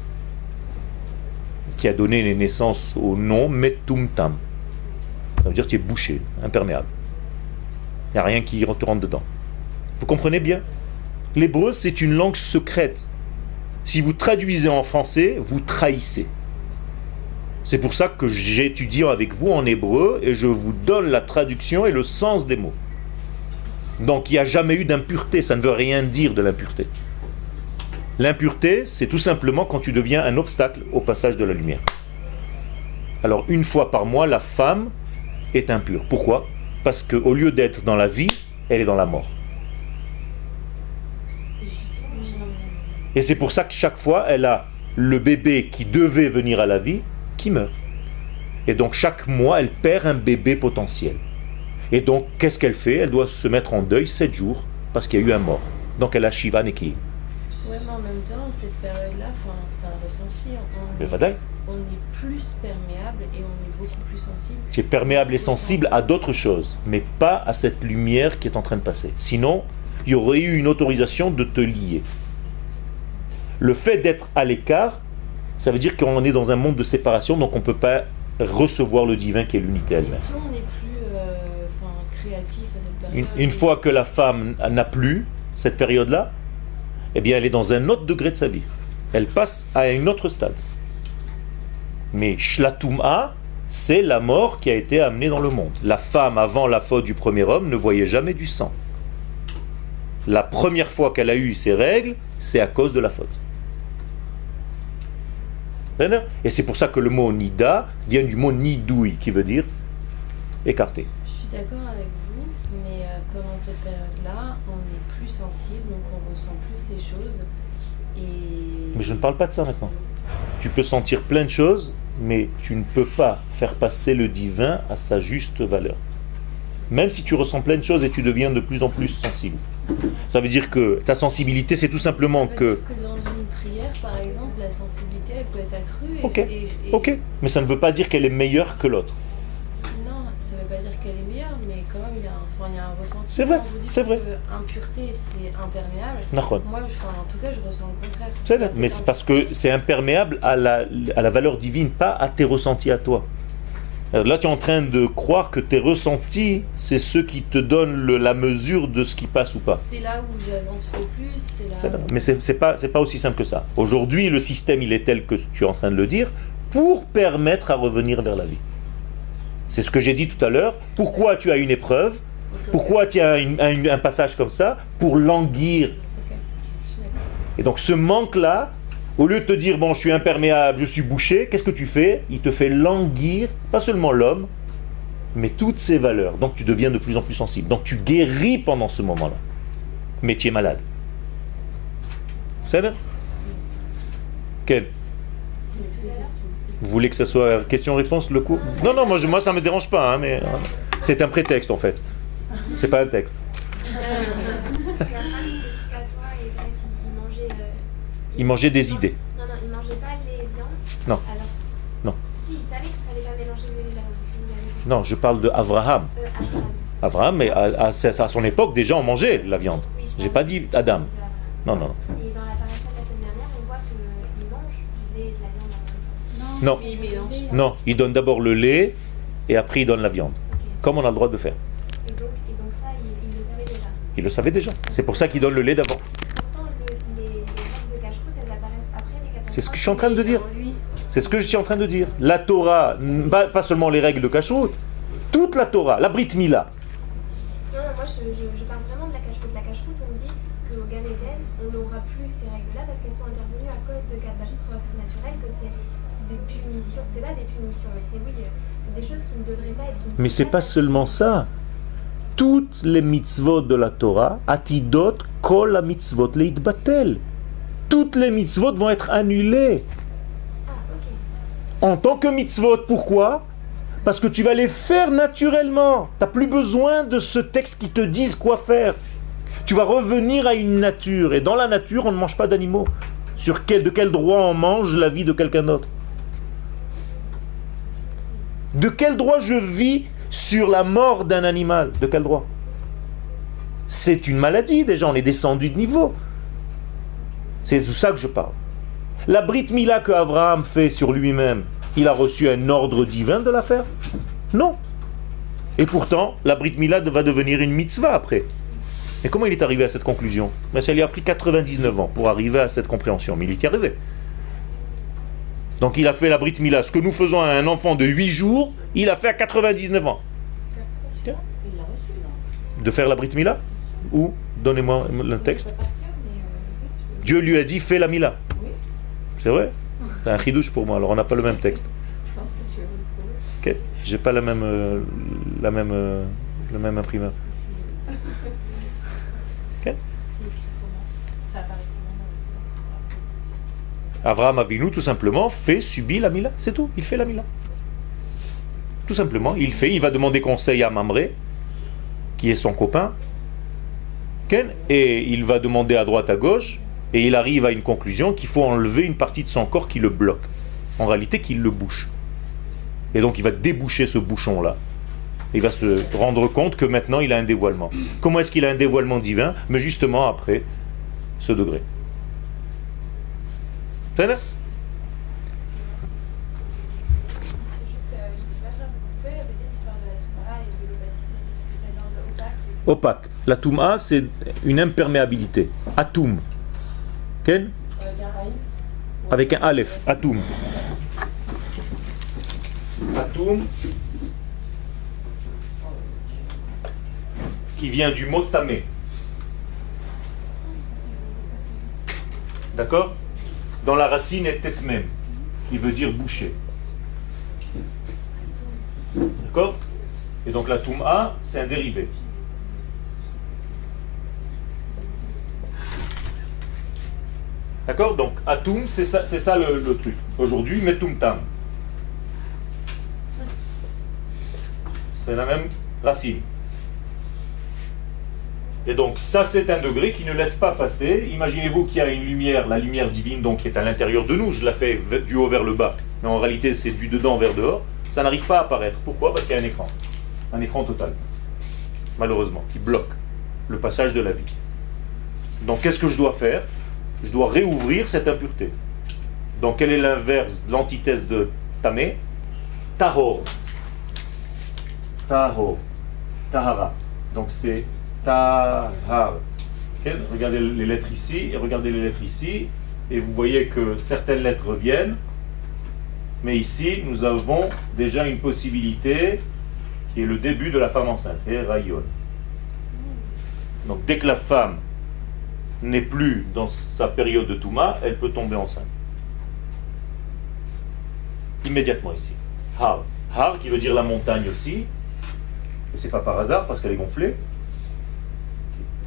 Qui a donné naissance au nom Metumtam. Ça veut dire que tu es bouché, imperméable. Il n'y a rien qui te rentre dedans. Vous comprenez bien? L'hébreu, c'est une langue secrète. Si vous traduisez en français, vous trahissez. C'est pour ça que j'étudie avec vous en hébreu et je vous donne la traduction et le sens des mots. Donc il n'y a jamais eu d'impureté, ça ne veut rien dire de l'impureté. L'impureté, c'est tout simplement quand tu deviens un obstacle au passage de la lumière. Alors une fois par mois, la femme est impure. Pourquoi? Parce qu'au lieu d'être dans la vie, elle est dans la mort. Et c'est pour ça que chaque fois, elle a le bébé qui devait venir à la vie, qui meurt. Et donc chaque mois, elle perd un bébé potentiel. Et donc, qu'est-ce qu'elle fait? Elle doit se mettre en deuil 7 jours parce qu'il y a eu un mort. Donc elle a Shiva Neki. Ouais, mais en même temps, cette période-là, c'est un ressenti. Mais Vadaï. On est plus perméable et on est beaucoup plus sensible. Tu es perméable et sensible à d'autres choses, mais pas à cette lumière qui est en train de passer. Sinon, il y aurait eu une autorisation de te lier. Le fait d'être à l'écart, ça veut dire qu'on est dans un monde de séparation, donc on ne peut pas recevoir le divin qui est l'unité Et elle-même. si on n'est plus créatif à cette période, Une fois que la femme n'a plus cette période-là, eh bien elle est dans un autre degré de sa vie. Elle passe à un autre stade. Mais Shlatum'a, c'est la mort qui a été amenée dans le monde. La femme, avant la faute du premier homme, ne voyait jamais du sang. La première fois qu'elle a eu ses règles, c'est à cause de la faute. Et c'est pour ça que le mot nida vient du mot nidouille, qui veut dire écarté. je suis d'accord avec vous, mais pendant cette période-là, on est plus sensible, donc on ressent plus les choses. Et... Mais je ne parle pas de ça maintenant. Tu peux sentir plein de choses, mais tu ne peux pas faire passer le divin à sa juste valeur. Même si tu ressens plein de choses et tu deviens de plus en plus sensible. Ça veut dire que ta sensibilité, c'est tout simplement ça que... veut dire que dans une prière, par exemple, la sensibilité, elle peut être accrue. Ok, mais ça ne veut pas dire qu'elle est meilleure que l'autre. Non, ça ne veut pas dire qu'elle est meilleure, mais quand même, il y a un ressenti. C'est vrai, Quand vous dites c'est vrai. que impureté, c'est imperméable. Nahon. Moi, en tout cas, je ressens le contraire. C'est vrai, mais c'est parce que c'est imperméable à la valeur divine, pas à tes ressentis à toi. Alors là, tu es en train de croire que tes ressentis, c'est ceux qui te donnent la mesure de ce qui passe ou pas. C'est là où j'avance le plus. C'est là où... Mais c'est pas aussi simple que ça. Aujourd'hui, le système, il est tel que tu es en train de le dire, pour permettre à revenir vers la vie. C'est ce que j'ai dit tout à l'heure. Pourquoi tu as une épreuve? Pourquoi tu as un passage comme ça? Pour languir. Et donc ce manque-là, au lieu de te dire, bon, je suis imperméable, je suis bouché, qu'est-ce que tu fais? Il te fait languir, pas seulement l'homme, mais toutes ses valeurs. Donc tu deviens de plus en plus sensible. Donc tu guéris pendant ce moment-là. Mais tu es malade. C'est ça? Quel? Vous voulez que ça soit question-réponse, le cours? Non, non, moi ça me dérange pas, hein, mais c'est un prétexte en fait. C'est pas un texte. Il mangeait des idées. Non, il mangeait pas les viandes. Non. Alors, non. Si, il savait qu'il fallait pas mélanger le lait et la viande, c'est ce que vous avez dit. Non, je parle d'Abraham. Abraham, mais à son époque, déjà on mangeait la viande. Oui, J'ai pas dit Adam. Non, non. Et dans la paracha de la semaine dernière, on voit qu'il mange du lait et de la viande en même temps. Non. Mais il mélange. Non, il donne d'abord le lait et après il donne la viande. Ok. Comme on a le droit de faire. Et donc ça, il le savait déjà. Il le savait déjà. C'est pour ça qu'il donne le lait d'abord. Pourtant, les règles de cacheroute, elles apparaissent après les catastrophes. C'est ce que je suis en train de dire. Lui, C'est ce que je suis en train de dire. La Torah, pas seulement les règles de Kashrut, toute la Torah, la Brit Mila. Non, moi je parle vraiment de la cacheroute. La cacheroute, on dit qu'au Gan Eden, on n'aura plus ces règles-là parce qu'elles sont intervenues à cause de catastrophes naturelles, que c'est des punitions. C'est pas des punitions, mais c'est des choses qui ne devraient pas être. Mais c'est pas seulement ça. Toutes les mitzvot de la Torah, atidot kol la mitzvot leitbatel. Toutes les mitzvot vont être annulées. Ah, ok. En tant que mitzvot, pourquoi? Parce que tu vas les faire naturellement. Tu n'as plus besoin de ce texte qui te dise quoi faire. Tu vas revenir à une nature. Et dans la nature, on ne mange pas d'animaux. De quel droit on mange la vie de quelqu'un d'autre? De quel droit je vis sur la mort d'un animal? De quel droit? C'est une maladie déjà, on est descendu de niveau. C'est de ça que je parle. La Brit Mila que Abraham fait sur lui-même, il a reçu un ordre divin de la faire? Non. Et pourtant, la Brit Mila va devenir une mitzvah après. Mais comment il est arrivé à cette conclusion? Mais ça lui a pris 99 ans pour arriver à cette compréhension, mais il y est arrivé. Donc il a fait la Brit Mila. Ce que nous faisons à un enfant de 8 jours, il a fait à 99 ans. Il l'a reçu, non? De faire la Brit Mila? Ou, donnez-moi le texte. Dieu lui a dit, fais la Mila. C'est vrai? C'est un chidouche pour moi, alors on n'a pas le même texte. Ok, j'ai pas le même imprimeur. C'est écrit comment? Ça apparaît comment dans le Avraham Avinu, tout simplement, subit la Mila, c'est tout, il fait la Mila. Tout simplement, il va demander conseil à Mamré, qui est son copain, et il va demander à droite, à gauche, et il arrive à une conclusion qu'il faut enlever une partie de son corps qui le bloque. En réalité, qu'il le bouche. Et donc il va déboucher ce bouchon-là. Il va se rendre compte que maintenant il a un dévoilement. Comment est-ce qu'il a un dévoilement divin? Mais justement après ce degré. C'est là? Opaque. La touma, c'est une imperméabilité. Atoum. Ken? Avec un aleph. Atoum. Atoum. Qui vient du mot tamé. D'accord? Dans la racine est tête même, qui veut dire boucher. D'accord? Et donc la touma, c'est un dérivé. D'accord? Donc Atum, c'est ça le truc. Aujourd'hui, Metum Tam. C'est la même racine. Et donc ça, c'est un degré qui ne laisse pas passer. Imaginez-vous qu'il y a une lumière, la lumière divine donc qui est à l'intérieur de nous. Je la fais du haut vers le bas. Mais en réalité, c'est du dedans vers dehors. Ça n'arrive pas à apparaître. Pourquoi? Parce qu'il y a un écran. Un écran total. Malheureusement, qui bloque le passage de la vie. Donc qu'est-ce que je dois faire? Je dois réouvrir cette impureté. Donc quel est l'inverse, l'antithèse de tamé? Tahor. Tahor. Tahara. Donc c'est tahar. Okay? Regardez les lettres ici et regardez les lettres ici. Et vous voyez que certaines lettres reviennent. Mais ici, nous avons déjà une possibilité qui est le début de la femme enceinte. Et rayon. Donc dès que la femme n'est plus dans sa période de Touma, elle peut tomber enceinte. Immédiatement ici. Har. Har qui veut dire la montagne aussi. Et c'est pas par hasard parce qu'elle est gonflée.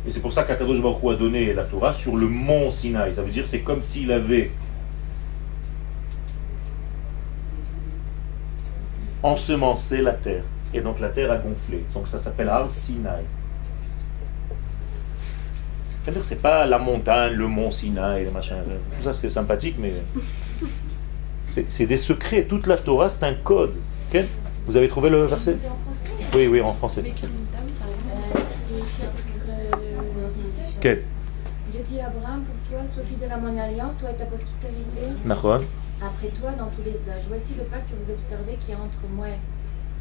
Et c'est pour ça qu'Akadosh Baruch Hu a donné la Torah sur le mont Sinaï. Ça veut dire c'est comme s'il avait ensemencé la terre. Et donc la terre a gonflé. Donc ça s'appelle Har Sinaï. C'est-à-dire que c'est pas la montagne, le mont Sinaï, le machin. Tout ça c'est sympathique, mais c'est des secrets. Toute la Torah c'est un code. Okay? Vous avez trouvé le verset? Oui, oui, en français. Quel? Dieu dit à Abraham, pour toi, sois fidèle à mon alliance, toi et ta postérité. Nachon. Après toi, dans tous les âges. Voici le pacte que vous observez qui est entre moi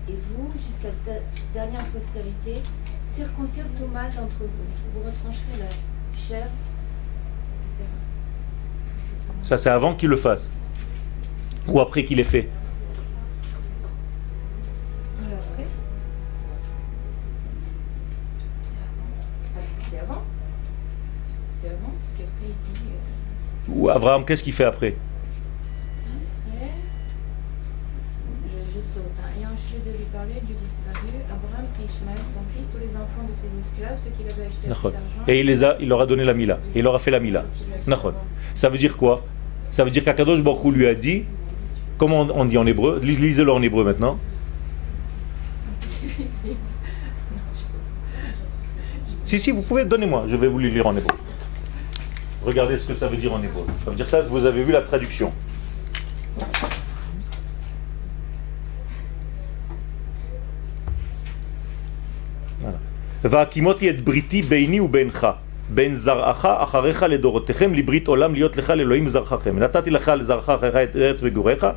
et vous, jusqu'à la dernière postérité. Circoncire tout mal d'entre vous. Vous retrancherez la chair, etc. Ça, c'est avant qu'il le fasse. Ou après qu'il l'ait fait. C'est avant. C'est avant, parce qu'après il dit... Ou Abraham, qu'est-ce qu'il fait après? Je saute. Et achevé de lui parler, Dieu disparut. Abraham prit Ishmaël, son fils, tous les enfants de ses esclaves, ceux qu'il avait achetés à prix d'argent. Et il leur a donné la Mila. Et il leur a fait la Mila. Ça veut dire quoi? Ça veut dire qu'Akadosh Baruch Hu lui a dit, comment on dit en hébreu? Lisez-le en hébreu maintenant. Si, vous pouvez, donnez-moi, je vais vous le lire en hébreu. Regardez ce que ça veut dire en hébreu. Ça veut dire ça, vous avez vu la traduction. והקימותי את בריתי ביני ובינך בין זרעך אחריך לדורותיכם לברית עולם להיות לך לאלוהים זרעכם נתתי לך לזרעך אחריך את ארץ מגוריך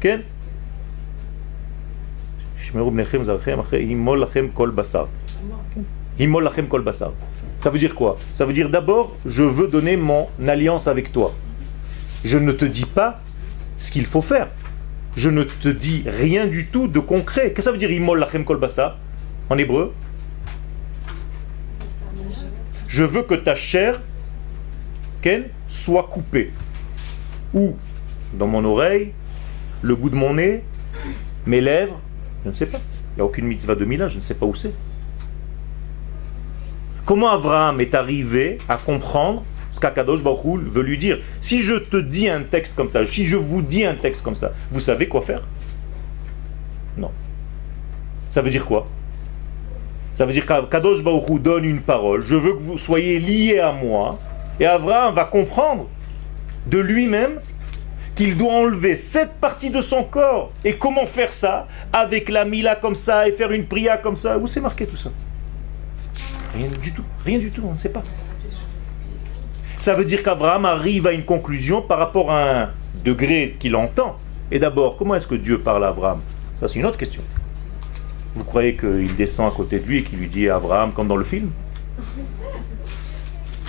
כן שמרו בניכם זרעכם אחרי הימול לכם כל בשר הימול לכם כל בשר. Ça veut dire quoi? Ça veut dire d'abord je veux donner mon alliance avec toi. Je ne te dis pas ce qu'il faut faire. Je ne te dis rien du tout de concret. Qu'est-ce que ça veut dire himmol lachem kol basar en hébreu? Je veux que ta chair soit coupée. Où? Dans mon oreille, le bout de mon nez, mes lèvres, je ne sais pas. Il n'y a aucune mitzvah de Mila, je ne sais pas où c'est. Comment Abraham est arrivé à comprendre ce qu'Akadosh Baruch Hu veut lui dire. Si je te dis un texte comme ça, si je vous dis un texte comme ça, vous savez quoi faire? Non. Ça veut dire quoi? Ça veut dire qu'Akadosh Baruch Hu donne une parole, je veux que vous soyez liés à moi, et Abraham va comprendre de lui-même qu'il doit enlever cette partie de son corps. Et comment faire ça? Avec la mila comme ça, et faire une prière comme ça. Où c'est marqué tout ça? Rien du tout, on ne sait pas. Ça veut dire qu'Abraham arrive à une conclusion par rapport à un degré qu'il entend. Et d'abord, comment est-ce que Dieu parle à Abraham? Ça, c'est une autre question. Vous croyez qu'il descend à côté de lui et qu'il lui dit à Abraham, comme dans le film?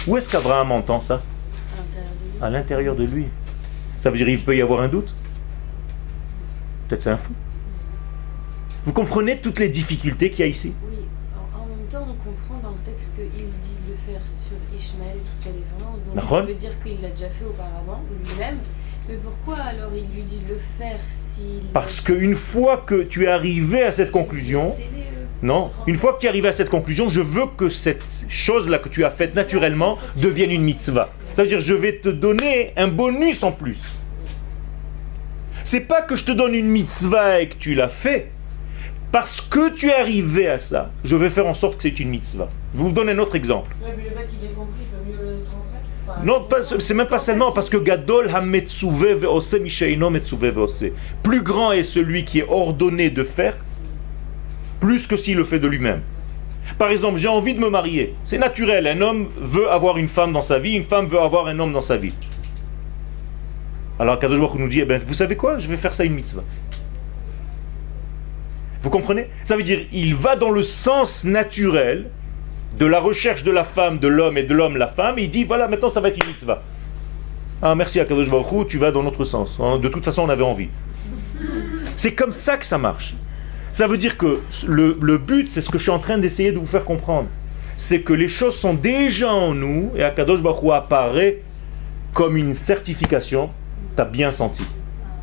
Où est-ce qu'Abraham entend ça? À l'intérieur de lui. Ça veut dire qu'il peut y avoir un doute? Peut-être c'est un fou. Vous comprenez toutes les difficultés qu'il y a ici? Oui, en même temps, on comprend dans le texte qu'il dit de le faire sur Ishmaël et toute sa descendance. Donc ça veut dire qu'il l'a déjà fait auparavant, lui-même. Mais pourquoi alors il lui dit de le faire s'il... Parce qu'une fois que tu es arrivé à cette conclusion... Non, une fois que tu es arrivé à cette conclusion, je veux que cette chose-là que tu as faite naturellement devienne une mitzvah. Ça veut dire je vais te donner un bonus en plus. C'est pas que je te donne une mitzvah et que tu l'as fait. Parce que tu es arrivé à ça, je vais faire en sorte que c'est une mitzvah. Je vous donne un autre exemple. Ouais, mais le fait qu'il ait compris, il peut mieux le transmettre. Enfin, Non, c'est même pas seulement parce que Gadol ha-metzuvé ve'ose misheino metzuvé ve'ose. Plus grand est celui qui est ordonné de faire, plus que s'il le fait de lui-même. Par exemple, j'ai envie de me marier. C'est naturel, un homme veut avoir une femme dans sa vie, une femme veut avoir un homme dans sa vie. Alors Kadosh Baruch Hu nous dit, eh ben, vous savez quoi, je vais faire ça une mitzvah. Vous comprenez? Ça veut dire, il va dans le sens naturel de la recherche de la femme, de l'homme et de l'homme, la femme, et il dit, voilà, maintenant ça va être une mitzvah. Ah, merci à Kadosh Baruch Hu, tu vas dans notre sens. De toute façon, on avait envie. C'est comme ça que ça marche. Ça veut dire que le but, c'est ce que je suis en train d'essayer de vous faire comprendre. C'est que les choses sont déjà en nous, et Akadosh Baruch Hu apparaît comme une certification. T'as bien senti.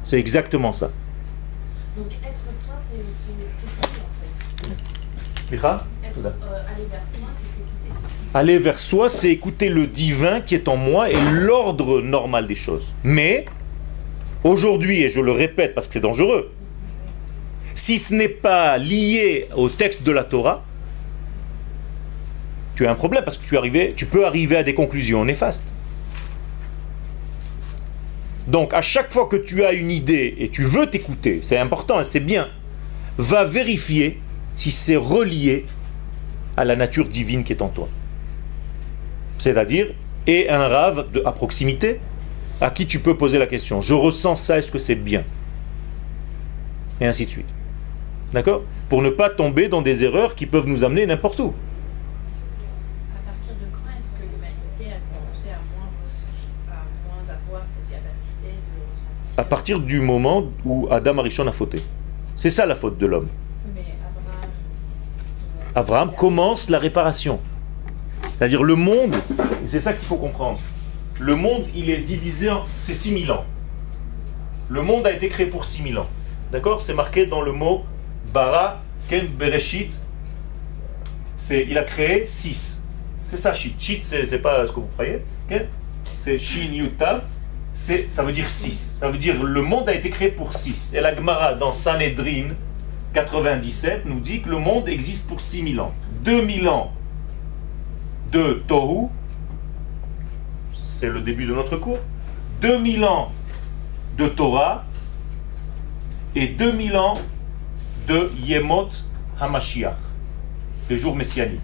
C'est exactement ça. Donc être soi, c'est qui en fait? Slicha? Aller vers soi, c'est s'écouter. Aller vers soi, c'est écouter le divin qui est en moi et l'ordre normal des choses. Mais, aujourd'hui, et je le répète parce que c'est dangereux, si ce n'est pas lié au texte de la Torah, tu as un problème parce que tu peux arriver à des conclusions néfastes. Donc, à chaque fois que tu as une idée et tu veux t'écouter, c'est important, c'est bien, va vérifier si c'est relié à la nature divine qui est en toi. C'est-à-dire, et un rave à proximité à qui tu peux poser la question. Je ressens ça, est-ce que c'est bien? Et ainsi de suite. D'accord? Pour ne pas tomber dans des erreurs qui peuvent nous amener n'importe où. À partir de quand est-ce que l'humanité a commencé à moins avoir cette capacité de ressentir? À partir du moment où Adam Arishon a fauté. C'est ça la faute de l'homme. Mais Abraham commence la réparation. C'est-à-dire le monde, et c'est ça qu'il faut comprendre, le monde il est divisé en... c'est 6000 ans. Le monde a été créé pour 6000 ans. D'accord? C'est marqué dans le mot Bara, Ken, Bereshit. Il a créé 6. C'est ça, Shit. Shit, c'est pas ce que vous croyez. Okay? C'est Shin, Yud, Tav. Ça veut dire 6. Ça veut dire le monde a été créé pour 6. Et la Gemara dans Sanhedrin 97 nous dit que le monde existe pour 6000 ans. 2000 ans de Tohu, c'est le début de notre cours. 2000 ans de Torah et 2000 ans de Yemot HaMashiach, les jours messianiques.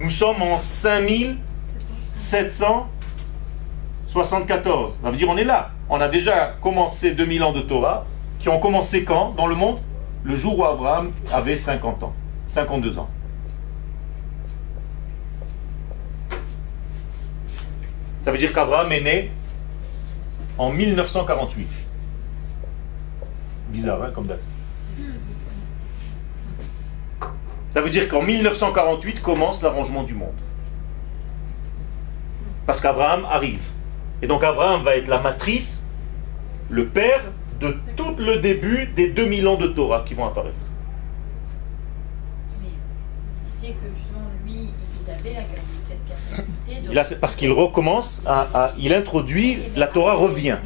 Nous sommes en 5774. Ça veut dire on est là. On a déjà commencé 2000 ans de Torah, qui ont commencé quand dans le monde? Le jour où Abraham avait 50 ans, 52 ans. Ça veut dire qu'Abraham est né en 1948. Bizarre, hein, comme date. Ça veut dire qu'en 1948 commence l'arrangement du monde. Parce qu'Abraham arrive. Et donc Abraham va être la matrice, le père de tout le début des 2000 ans de Torah qui vont apparaître. Mais vous disiez que justement lui, il avait cette capacité Là, c'est parce qu'il recommence, il introduit, la Torah revient.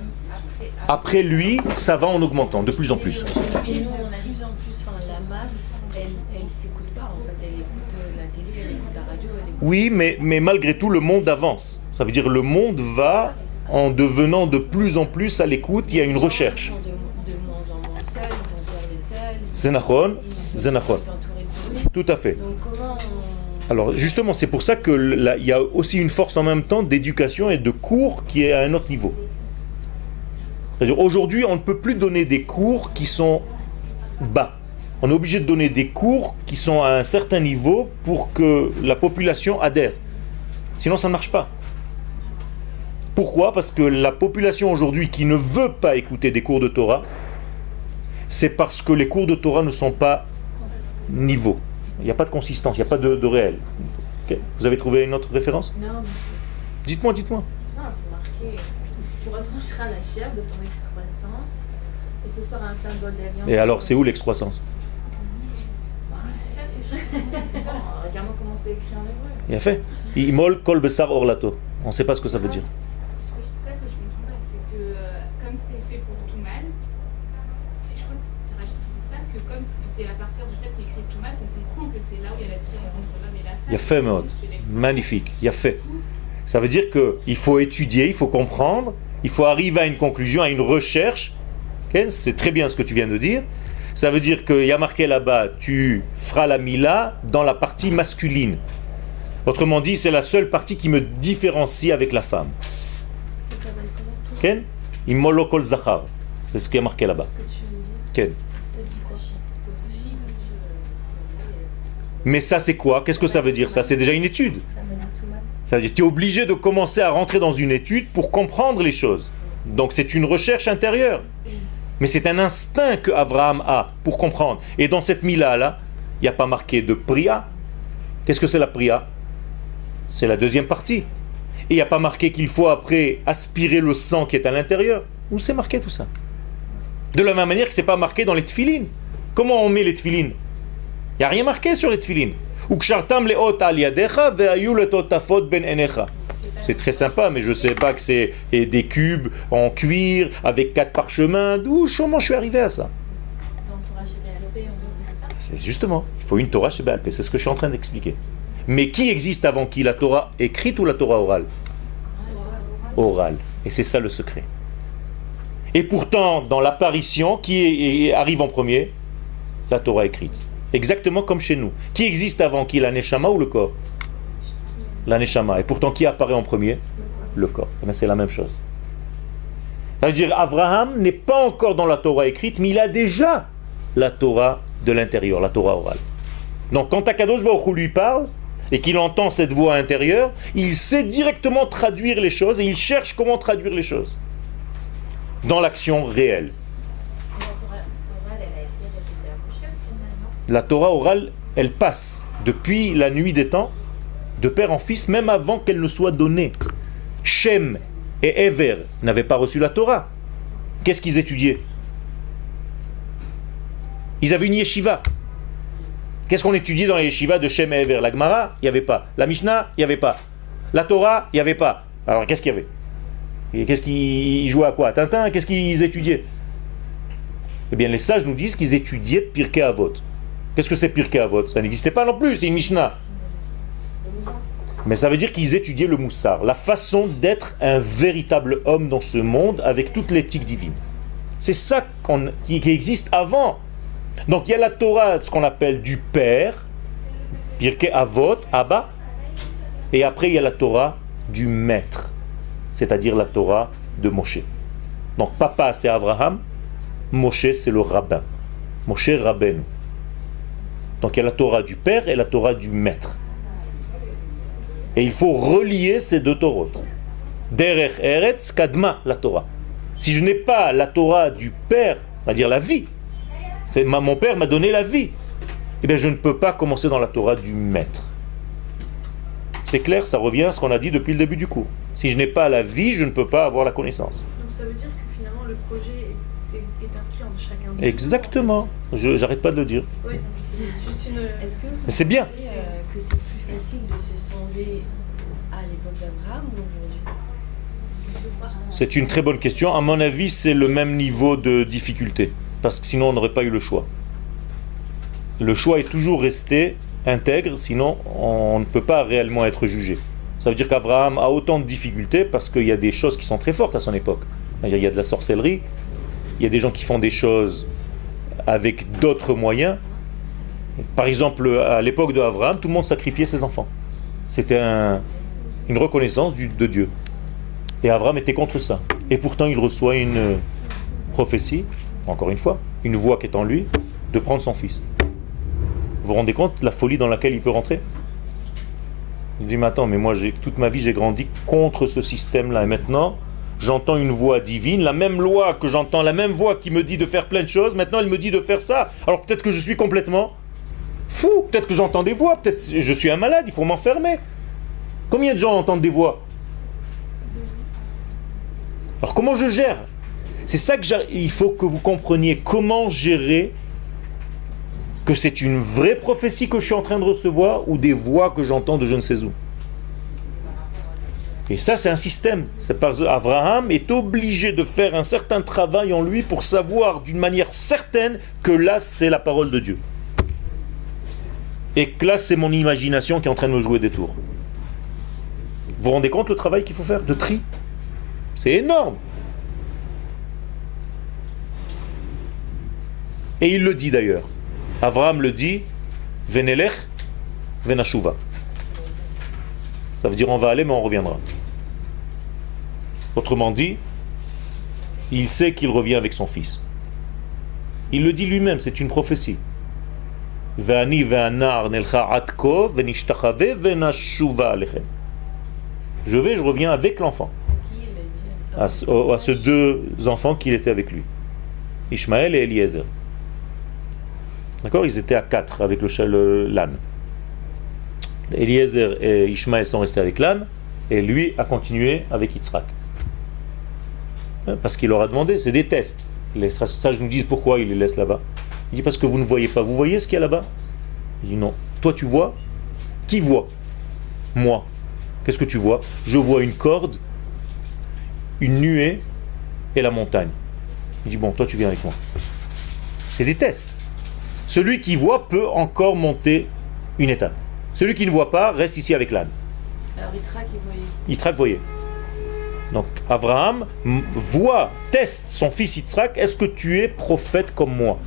Après lui, ça va en augmentant de plus en plus. Et nous, on a de plus en plus, la masse, elle s'écoute pas en fait, elle écoute la télé, elle écoute la radio, elle écoute... Oui, mais malgré tout, le monde avance. Ça veut dire le monde va en devenant de plus en plus à l'écoute, il y a une recherche. Ils sont de moins en moins seuls, ils ont peur d'être seuls. Zénachon, Ils Zénachon. sont entourés de bruit. Tout à fait. Donc comment Alors justement, c'est pour ça qu'il y a aussi une force en même temps d'éducation et de cours qui est à un autre niveau. C'est-à-dire aujourd'hui, on ne peut plus donner des cours qui sont bas. On est obligé de donner des cours qui sont à un certain niveau pour que la population adhère. Sinon, ça ne marche pas. Pourquoi ? Parce que la population aujourd'hui qui ne veut pas écouter des cours de Torah, c'est parce que les cours de Torah ne sont pas niveau. Il n'y a pas de consistance, il n'y a pas de réel. Okay. Vous avez trouvé une autre référence ? Non, Dites-moi. non, c'est marqué. Tu retrancheras la chair de ton excroissance et ce sera un symbole d'alliance. Et alors, c'est où l'excroissance ? C'est ça que je... Regardons comment c'est écrit en hébreu. Il a fait. Imol kol besar orlato. On ne sait pas ce que ça veut dire. C'est ça que je comprends pas, c'est que comme c'est fait pour tout mal, et je crois que c'est Rachid qui dit ça, que comme c'est à partir du fait qu'il écrit tout mal qu'on comprend que c'est là où il y a la différence entre l'homme et la femme. Il a fait, Maud. Magnifique. Il a fait. Ça veut dire qu'il faut étudier, il faut comprendre, il faut arriver à une conclusion, à une recherche. Okay, c'est très bien ce que tu viens de dire. Ça veut dire qu'il y a marqué là-bas, tu feras la mila dans la partie masculine. Autrement dit, c'est la seule partie qui me différencie avec la femme. Ça s'appelle comment? Ken? Imolo kol zachar. C'est ce qui est marqué là-bas. Ce que tu me dis. Ken. T'as dit quoi? Mais ça, c'est quoi? Qu'est-ce que ça veut dire? Ça, c'est déjà une étude. T'as mal tout mal. Ça veut dire que tu es obligé de commencer à rentrer dans une étude pour comprendre les choses. Donc c'est une recherche intérieure. Mais c'est un instinct que Abraham a pour comprendre. Et dans cette mila-là, il n'y a pas marqué de priya. Qu'est-ce que c'est la priya? C'est la deuxième partie. Et il n'y a pas marqué qu'il faut après aspirer le sang qui est à l'intérieur. Où c'est marqué tout ça? De la même manière que ce n'est pas marqué dans les tefilines. Comment on met les tefilines? Il n'y a rien marqué sur les tefilines. C'est très sympa, mais je ne sais pas que c'est des cubes en cuir avec 4 parchemins. Comment je suis arrivé à ça? Dans le Torah Sheba'al-Peh, on veut. C'est justement, il faut une Torah Sheba'al-Peh, c'est ce que je suis en train d'expliquer. Mais qui existe avant qui? La Torah écrite ou la Torah orale? Orale. Et c'est ça le secret. Et pourtant, dans l'apparition, qui arrive en premier? La Torah écrite. Exactement comme chez nous. Qui existe avant qui? La Neshama ou le corps? La Neshama. Et pourtant, qui apparaît en premier? Le corps. Eh bien, c'est la même chose. Ça veut dire, Abraham n'est pas encore dans la Torah écrite, mais il a déjà la Torah de l'intérieur, la Torah orale. Donc, quand Akadosh Baruch Hu lui parle, et qu'il entend cette voix intérieure, il sait directement traduire les choses, et il cherche comment traduire les choses. Dans l'action réelle. La Torah orale, elle passe depuis la nuit des temps, de père en fils, même avant qu'elle ne soit donnée. Shem et Ever n'avaient pas reçu la Torah. Qu'est-ce qu'ils étudiaient? Ils avaient une yeshiva. Qu'est-ce qu'on étudiait dans la yeshiva de Shem et Ever? La Gemara, il n'y avait pas. La Mishnah, il n'y avait pas. La Torah, il n'y avait pas. Alors qu'est-ce qu'il y avait? Et qu'est-ce qu'ils jouaient à quoi? Tintin, qu'est-ce qu'ils étudiaient? Eh bien, les sages nous disent qu'ils étudiaient Pirkei Avot. Qu'est-ce que c'est Pirkei Avot? Ça n'existait pas non plus, c'est une Mishnah. Mais ça veut dire qu'ils étudiaient le moussar, la façon d'être un véritable homme dans ce monde avec toute l'éthique divine. C'est ça qui existe avant. Donc il y a la Torah, ce qu'on appelle du père, Pirkei Avot, Abba, et après il y a la Torah du maître, c'est-à-dire la Torah de Moshe. Donc papa c'est Abraham, Moshe c'est le rabbin, Moshe Rabbeinu. Donc il y a la Torah du père et la Torah du maître. Et il faut relier ces deux Torahs. Derech Eretz Kadma la Torah. Si je n'ai pas la Torah du père, c'est-à-dire la vie, mon père m'a donné la vie, eh bien je ne peux pas commencer dans la Torah du maître. C'est clair, ça revient à ce qu'on a dit depuis le début du cours. Si je n'ai pas la vie, je ne peux pas avoir la connaissance. Donc ça veut dire que finalement le projet est inscrit en chacun de Exactement. J'arrête pas de le dire. Oui, donc c'est juste une... Est-ce que vous Mais c'est bien. pensez que c'est plus facile de se sonder à l'époque d'Abraham ou aujourd'hui? C'est une très bonne question. À mon avis, c'est le même niveau de difficulté. Parce que sinon, on n'aurait pas eu le choix. Le choix est toujours resté intègre, sinon on ne peut pas réellement être jugé. Ça veut dire qu'Abraham a autant de difficultés parce qu'il y a des choses qui sont très fortes à son époque. Il y a de la sorcellerie, il y a des gens qui font des choses avec d'autres moyens. Par exemple, à l'époque d'Abraham, tout le monde sacrifiait ses enfants. C'était une reconnaissance de Dieu. Et Abraham était contre ça. Et pourtant, il reçoit une prophétie, encore une fois, une voix qui est en lui, de prendre son fils. Vous vous rendez compte la folie dans laquelle il peut rentrer? Il dit, mais attends, mais moi, toute ma vie, j'ai grandi contre ce système-là. Et maintenant, j'entends une voix divine, la même loi que j'entends, la même voix qui me dit de faire plein de choses, maintenant, elle me dit de faire ça. Alors peut-être que je suis complètement fou, peut-être que j'entends des voix, peut-être que je suis un malade, il faut m'enfermer. Combien de gens entendent des voix? Alors comment je gère? C'est ça il faut que vous compreniez, comment gérer que c'est une vraie prophétie que je suis en train de recevoir ou des voix que j'entends de je ne sais où. Et ça, c'est un système. Abraham est obligé de faire un certain travail en lui pour savoir d'une manière certaine que là, c'est la parole de Dieu. Et que là, c'est mon imagination qui est en train de me jouer des tours. Vous vous rendez compte le travail qu'il faut faire de tri? C'est énorme. Et il le dit d'ailleurs. Abraham le dit, Venelech, Venashuva. Ça veut dire on va aller mais on reviendra. Autrement dit, il sait qu'il revient avec son fils. Il le dit lui-même, c'est une prophétie. Ve'ani ve'anar nelcha atko ve'nishtachave ve'nashuva alechem. Je reviens avec l'enfant. À ces deux enfants qu'il était avec lui. Ishmaël et Eliezer. D'accord? Ils étaient à 4 avec l'âne. Eliezer et Ishmaël sont restés avec l'âne et lui a continué avec Yitzhak. Parce qu'il leur a demandé, c'est des tests. Les sages nous disent pourquoi il les laisse là-bas. Il dit parce que vous ne voyez pas. Vous voyez ce qu'il y a là-bas? Il dit non. Toi tu vois? Qui voit? Moi. Qu'est-ce que tu vois? Je vois une corde, une nuée et la montagne. Il dit bon, toi tu viens avec moi. C'est des tests. Celui qui voit peut encore monter une étape. Celui qui ne voit pas reste ici avec l'âne. Alors Yitzhak, il voyait. Yitzhak voyait. Donc Abraham teste son fils Yitzhak. Est-ce que tu es prophète comme moi?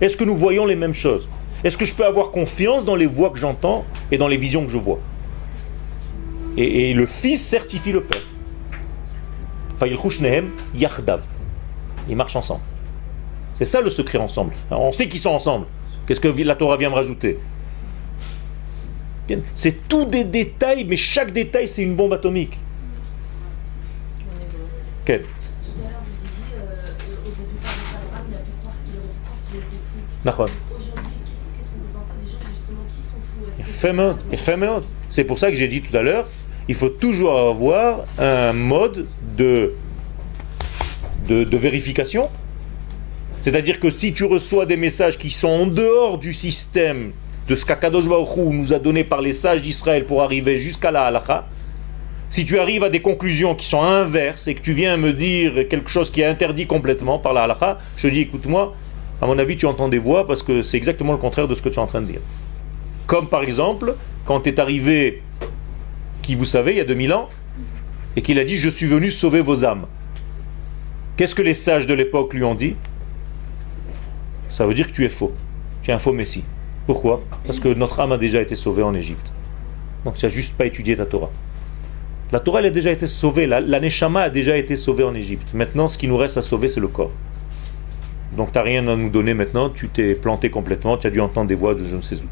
Est-ce que nous voyons les mêmes choses? Est-ce que je peux avoir confiance dans les voix que j'entends et dans les visions que je vois? Et le fils certifie le père. Ils marchent ensemble. C'est ça le secret ensemble. On sait qu'ils sont ensemble. Qu'est-ce que la Torah vient me rajouter? C'est tout des détails, mais chaque détail c'est une bombe atomique. Quel? Tout à l'heure, vous disiez, au début, par Abraham, il a pu croire qu'il aurait pu croire qu'il était fou. D'accord. Aujourd'hui, qu'est-ce qu'on peut penser à des gens justement qui sont fous? Éphémère. C'est pour ça que j'ai dit tout à l'heure, il faut toujours avoir un mode de vérification. C'est-à-dire que si tu reçois des messages qui sont en dehors du système de ce qu'Akadosh Baruch Hu nous a donné par les sages d'Israël pour arriver jusqu'à la halakha, si tu arrives à des conclusions qui sont inverses et que tu viens me dire quelque chose qui est interdit complètement par la halakha, je dis écoute-moi, à mon avis tu entends des voix parce que c'est exactement le contraire de ce que tu es en train de dire. Comme par exemple, quand est arrivé, qui vous savez, il y a 2000 ans, et qu'il a dit je suis venu sauver vos âmes. Qu'est-ce que les sages de l'époque lui ont dit? Ça veut dire que tu es faux. Tu es un faux messie. Pourquoi? Parce que notre âme a déjà été sauvée en Égypte. Donc tu n'as juste pas étudié ta Torah. La Torah elle a déjà été sauvée. La Neshama a déjà été sauvée en Égypte. Maintenant ce qui nous reste à sauver c'est le corps. Donc tu n'as rien à nous donner maintenant. Tu t'es planté complètement. Tu as dû entendre des voix de je ne sais où.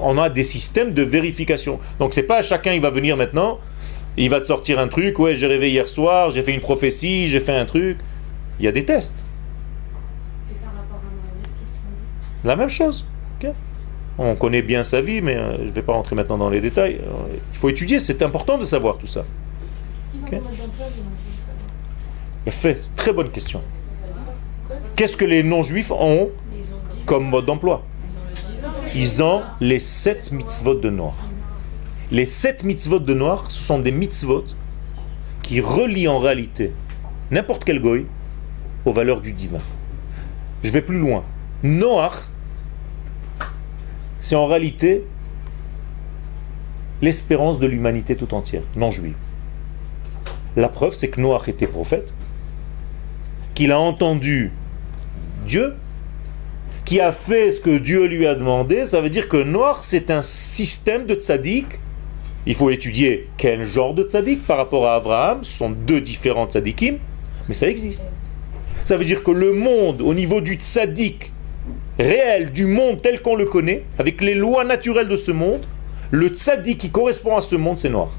On a des systèmes de vérification. Donc c'est pas chacun il va venir maintenant. Il va te sortir un truc. Ouais j'ai rêvé hier soir. J'ai fait une prophétie. J'ai fait un truc. Il y a des tests. La même chose. Okay. On connaît bien sa vie, mais je ne vais pas rentrer maintenant dans les détails. Il faut étudier, c'est important de savoir tout ça. Qu'est-ce qu'ils ont comme mode d'emploi, les non-juifs? Il fait, très bonne question. Qu'est-ce que les non-juifs ont comme mode d'emploi? Ils ont les 7 mitzvot de Noach. Les 7 mitzvot de Noach, ce sont des mitzvot qui relient en réalité n'importe quel goy aux valeurs du divin. Je vais plus loin. Noach, c'est en réalité l'espérance de l'humanité tout entière, non juive. La preuve, c'est que Noach était prophète, qu'il a entendu Dieu, qui a fait ce que Dieu lui a demandé. Ça veut dire que Noach, c'est un système de tzaddik. Il faut étudier quel genre de tzaddik par rapport à Abraham. Ce sont 2 différents tzaddikim, mais ça existe. Ça veut dire que le monde, au niveau du tzaddik réel, du monde tel qu'on le connaît, avec les lois naturelles de ce monde, le tzaddik qui correspond à ce monde, c'est Noach.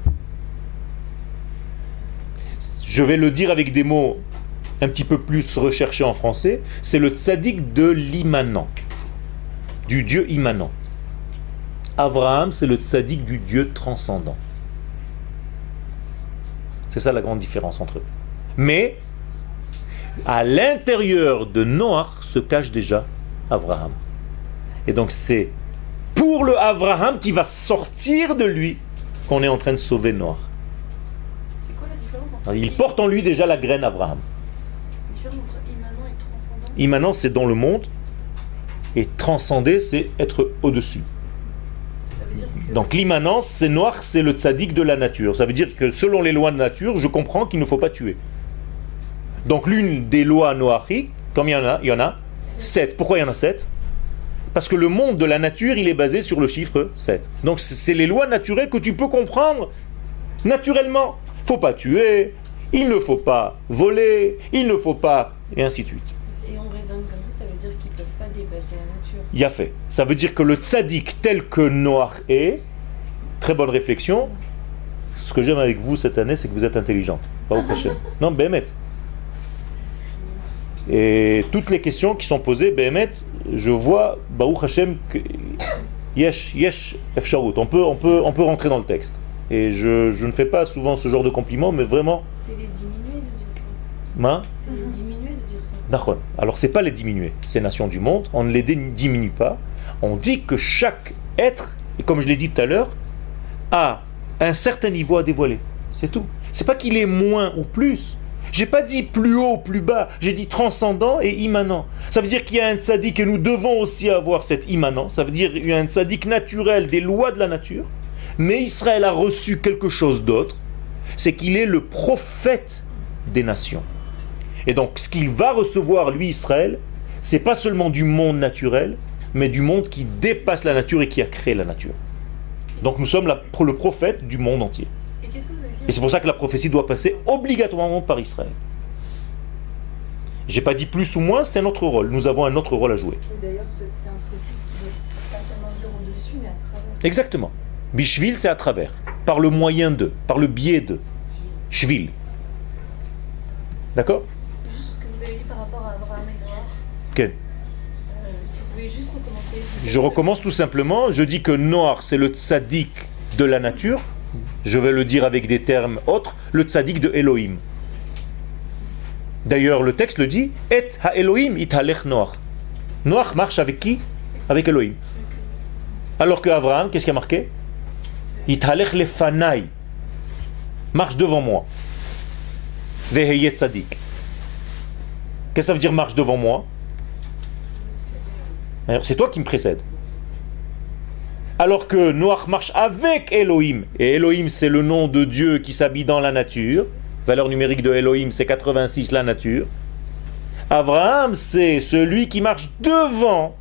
Je vais le dire avec des mots un petit peu plus recherchés en français, c'est le tzaddik de l'immanent, du Dieu immanent. Abraham, c'est le tzaddik du Dieu transcendant. C'est ça la grande différence entre eux. Mais, à l'intérieur de Noach se cache déjà Abraham. Et donc c'est pour le Abraham qui va sortir de lui qu'on est en train de sauver Noach. C'est quoi la différence entre Il porte en lui déjà la graine Abraham. la différence entre immanent et transcendant? Immanent, c'est dans le monde, et transcender, c'est être au-dessus. Ça veut dire que Donc l'immanence, c'est Noach, c'est le tzaddik de la nature. Ça veut dire que selon les lois de nature, je comprends qu'il ne faut pas tuer. Donc l'une des lois noachiques, comme il y en a 7. Pourquoi il y en a 7? Parce que le monde de la nature, il est basé sur le chiffre 7. Donc c'est les lois naturelles que tu peux comprendre naturellement. Il ne faut pas tuer, il ne faut pas voler, il ne faut pas... et ainsi de suite. Si on raisonne comme ça veut dire qu'ils ne peuvent pas dépasser la nature. Il y a fait. Ça veut dire que le tzaddik tel que Noach est, très bonne réflexion, ce que j'aime avec vous cette année, c'est que vous êtes intelligente. Pas au prochain. Non, Béhémet. Et toutes les questions qui sont posées, Béhémet, je vois, Baruch Hashem, que yesh efsharut. On peut rentrer dans le texte. Et je ne fais pas souvent ce genre de compliments, mais vraiment... C'est les diminuer de dire ça. Hein? C'est les diminuer de dire ça. D'accord. Alors c'est pas les diminuer, ces nations du monde, on ne les diminue pas. On dit que chaque être, et comme je l'ai dit tout à l'heure, a un certain niveau à dévoiler. C'est tout. C'est pas qu'il est moins ou plus. J'ai pas dit plus haut ou plus bas, j'ai dit transcendant et immanent. Ça veut dire qu'il y a un tzaddik et nous devons aussi avoir cette immanence. Ça veut dire qu'il y a un tzaddik naturel des lois de la nature. Mais Israël a reçu quelque chose d'autre, c'est qu'il est le prophète des nations. Et donc ce qu'il va recevoir, lui, Israël, c'est pas seulement du monde naturel, mais du monde qui dépasse la nature et qui a créé la nature. Donc nous sommes le prophète du monde entier. Et qu'est-ce que vous avez dit? Et c'est pour ça que la prophétie doit passer obligatoirement par Israël. J'ai pas dit plus ou moins, c'est notre rôle. Nous avons un autre rôle à jouer. Et d'ailleurs, c'est un préfixe qui ne veut pas tellement dire au-dessus, mais à travers. Exactement. Bishvil, c'est à travers. Par le moyen de, par le biais de. Shvil. D'accord? Juste ce que vous avez dit par rapport à Abraham et Noach. Ok. Si vous pouvez juste recommencer. Je recommence tout simplement. Je dis que Noach, c'est le tzaddik de la nature. Je vais le dire avec des termes autres. Le tzaddik de Elohim. D'ailleurs, le texte le dit. Et ha-Elohim ithalech Noach. Noach marche avec qui? Avec Elohim. Alors que Abraham, qu'est-ce qu'il y a marqué? Ithalech lefanai. Marche devant moi. Veheye tzaddik. Qu'est-ce que ça veut dire marche devant moi? C'est toi qui me précède. Alors que Noach marche avec Elohim. Et Elohim, c'est le nom de Dieu qui s'habille dans la nature. Valeur numérique de Elohim, c'est 86, la nature. Abraham, c'est celui qui marche devant,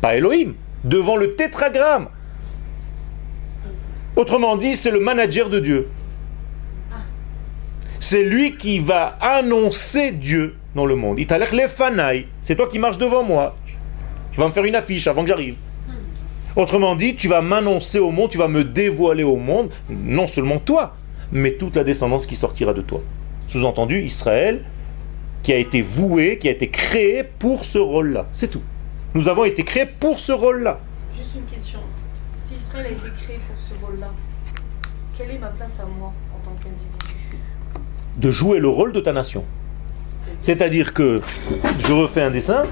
pas Elohim, devant le tétragramme. Autrement dit, c'est le manager de Dieu. C'est lui qui va annoncer Dieu dans le monde. Italech lefanai, c'est toi qui marches devant moi. Tu vas me faire une affiche avant que j'arrive. Autrement dit, tu vas m'annoncer au monde, tu vas me dévoiler au monde, non seulement toi, mais toute la descendance qui sortira de toi. Sous-entendu, Israël, qui a été voué, qui a été créé pour ce rôle-là. C'est tout. Nous avons été créés pour ce rôle-là. Juste une question. Si Israël a été créé pour ce rôle-là, quelle est ma place à moi en tant qu'individu? De jouer le rôle de ta nation. C'est-à-dire que, je refais un dessin,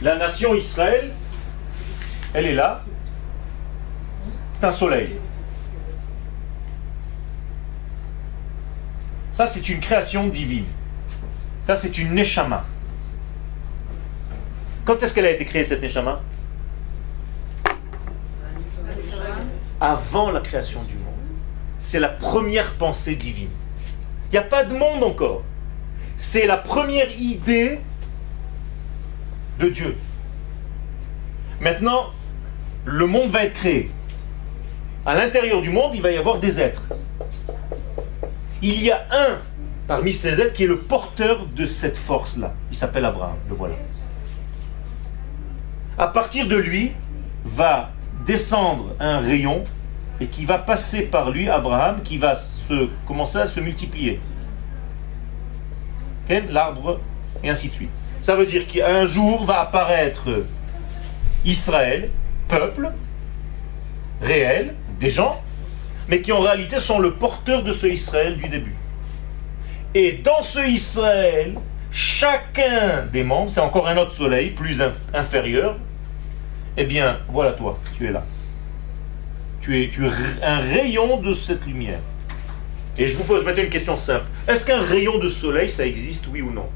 la nation Israël, elle est là, c'est un soleil. Ça, c'est une création divine. Ça, c'est une neshama. Quand est-ce qu'elle a été créée, cette neshama? Avant la création du monde. C'est la première pensée divine. Il n'y a pas de monde encore. C'est la première idée de Dieu. Maintenant, le monde va être créé. À l'intérieur du monde, il va y avoir des êtres. Il y a un parmi ces êtres qui est le porteur de cette force-là. Il s'appelle Abraham, le voilà. À partir de lui, va descendre un rayon et qui va passer par lui, Abraham, qui va commencer à se multiplier. Okay? L'arbre, et ainsi de suite. Ça veut dire qu'un jour va apparaître Israël, peuple, réel, des gens, mais qui en réalité sont le porteur de ce Israël du début. Et dans ce Israël, chacun des membres, c'est encore un autre soleil, plus inférieur, eh bien, voilà toi, tu es là. Tu es un rayon de cette lumière. Et je vous pose maintenant une question simple. Est-ce qu'un rayon de soleil, ça existe, oui ou non?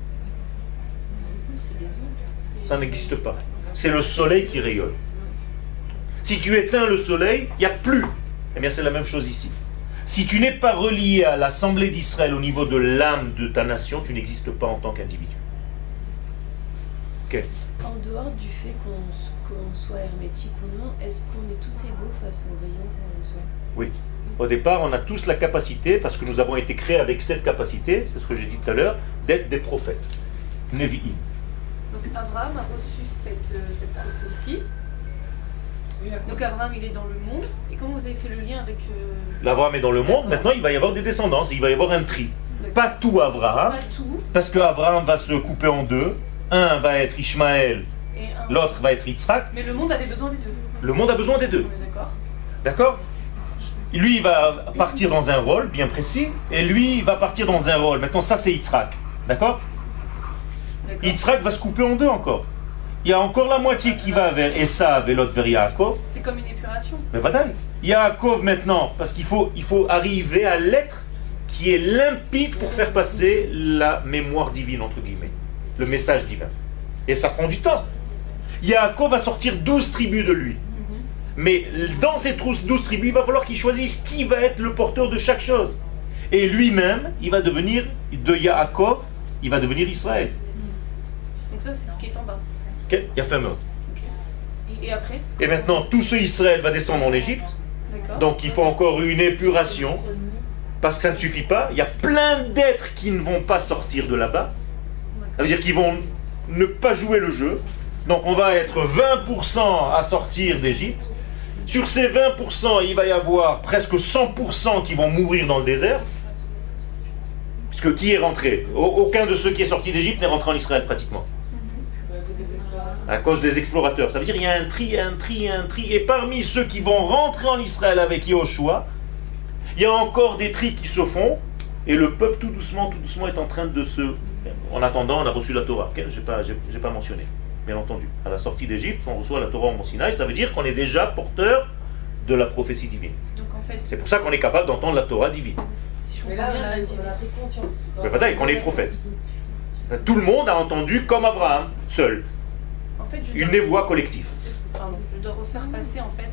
Ça n'existe pas. C'est le soleil qui rayonne. Si tu éteins le soleil, il n'y a plus. Eh bien, c'est la même chose ici. Si tu n'es pas relié à l'Assemblée d'Israël au niveau de l'âme de ta nation, tu n'existes pas en tant qu'individu. Ok. En dehors du fait qu'on soit hermétique ou non, est-ce qu'on est tous égaux face au rayon qu'on reçoit? Oui. Au départ, on a tous la capacité, parce que nous avons été créés avec cette capacité, c'est ce que j'ai dit tout à l'heure, d'être des prophètes. Nevi'im. Donc Abraham a reçu cette prophétie. Donc Abraham, il est dans le monde. Et comment vous avez fait le lien avec... L'Abraham est dans le monde, maintenant il va y avoir des descendants, il va y avoir un tri. Pas tout Abraham, Pas tout. parce que Abraham va se couper en deux. Un va être Ishmaël, Et l'autre va être Yitzhak. Mais le monde avait besoin des deux. Le monde a besoin des deux. On est d'accord. D'accord? Lui, il va partir dans un rôle bien précis, et lui, il va partir dans un rôle. Maintenant, ça, c'est Yitzhak. D'accord? Yitzhak va se couper en deux encore. Il y a encore la moitié qui va vers Esav et l'autre vers Yaakov. C'est comme une épuration. Mais vadaï. Yaakov maintenant, parce qu'il faut arriver à l'être qui est limpide pour faire passer la mémoire divine, entre guillemets. Le message divin. Et ça prend du temps. Yaakov va sortir 12 tribus de lui. Mais dans ces 12 tribus, il va falloir qu'il choisisse qui va être le porteur de chaque chose. Et lui-même, il va devenir, de Yaakov, il va devenir Israël. Donc ça, c'est ce qui est en bas. Ok? Yafamot. Et après? Et maintenant, tout ce Israël va descendre en Égypte. D'accord. Donc il faut encore une épuration. Parce que ça ne suffit pas. Il y a plein d'êtres qui ne vont pas sortir de là-bas. Ça veut dire qu'ils vont ne pas jouer le jeu. Donc on va être 20% à sortir d'Égypte. Sur ces 20%, il va y avoir presque 100% qui vont mourir dans le désert. Puisque qui est rentré? Aucun de ceux qui est sorti d'Égypte n'est rentré en Israël pratiquement. À cause des explorateurs. Ça veut dire qu'il y a un tri, un tri, un tri. Et parmi ceux qui vont rentrer en Israël avec Yahushua, il y a encore des tris qui se font. Et le peuple tout doucement est en train de se... En attendant, on a reçu la Torah. Okay? Je n'ai pas mentionné. Bien entendu. À la sortie d'Égypte, on reçoit la Torah au Mont Sinaï. Ça veut dire qu'on est déjà porteur de la prophétie divine. Donc en fait... C'est pour ça qu'on est capable d'entendre la Torah divine. Si je Mais comprends là, bien, on a pris conscience. C'est vrai qu'on est prophète. Tout le monde a entendu comme Abraham, seul. En fait, Une névoie collective. Pardon, je dois refaire passer en fait...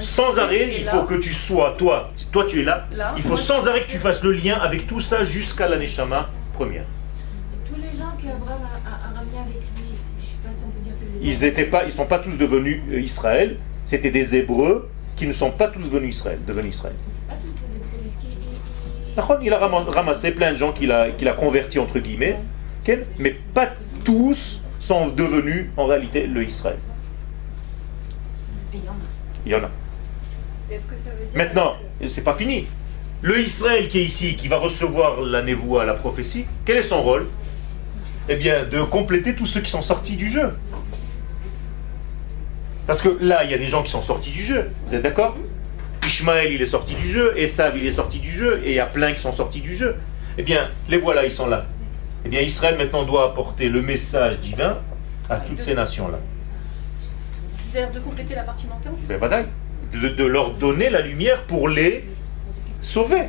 Sans arrêt, il faut que tu sois, toi tu es là, il faut sans arrêt que tu fasses le lien avec tout ça jusqu'à la Neshama première. Et tous les gens qu'Abraham a ramenés avec lui, je ne sais pas si on peut dire que Ils ne sont pas tous devenus Israël, c'était des Hébreux qui ne sont pas tous devenus Israël. C'est pas tous des Hébreux, Il a ramassé plein de gens qu'il a convertis entre guillemets, mais pas tous sont devenus en réalité le Israël. Il y en a. Est-ce que ça veut dire Maintenant, c'est pas fini. Le Israël qui est ici, qui va recevoir la névoie, la prophétie, quel est son rôle? Eh bien, de compléter tous ceux qui sont sortis du jeu. Parce que là, il y a des gens qui sont sortis du jeu. Vous êtes d'accord? Ishmaël, il est sorti du jeu. Esav, il est sorti du jeu. Et il y a plein qui sont sortis du jeu. Eh bien, les voilà, ils sont là. Eh bien, Israël maintenant doit apporter le message divin à toutes ces nations-là. C'est-à-dire de compléter la partie manquante? Ben, vadaï. de leur donner la lumière pour les sauver.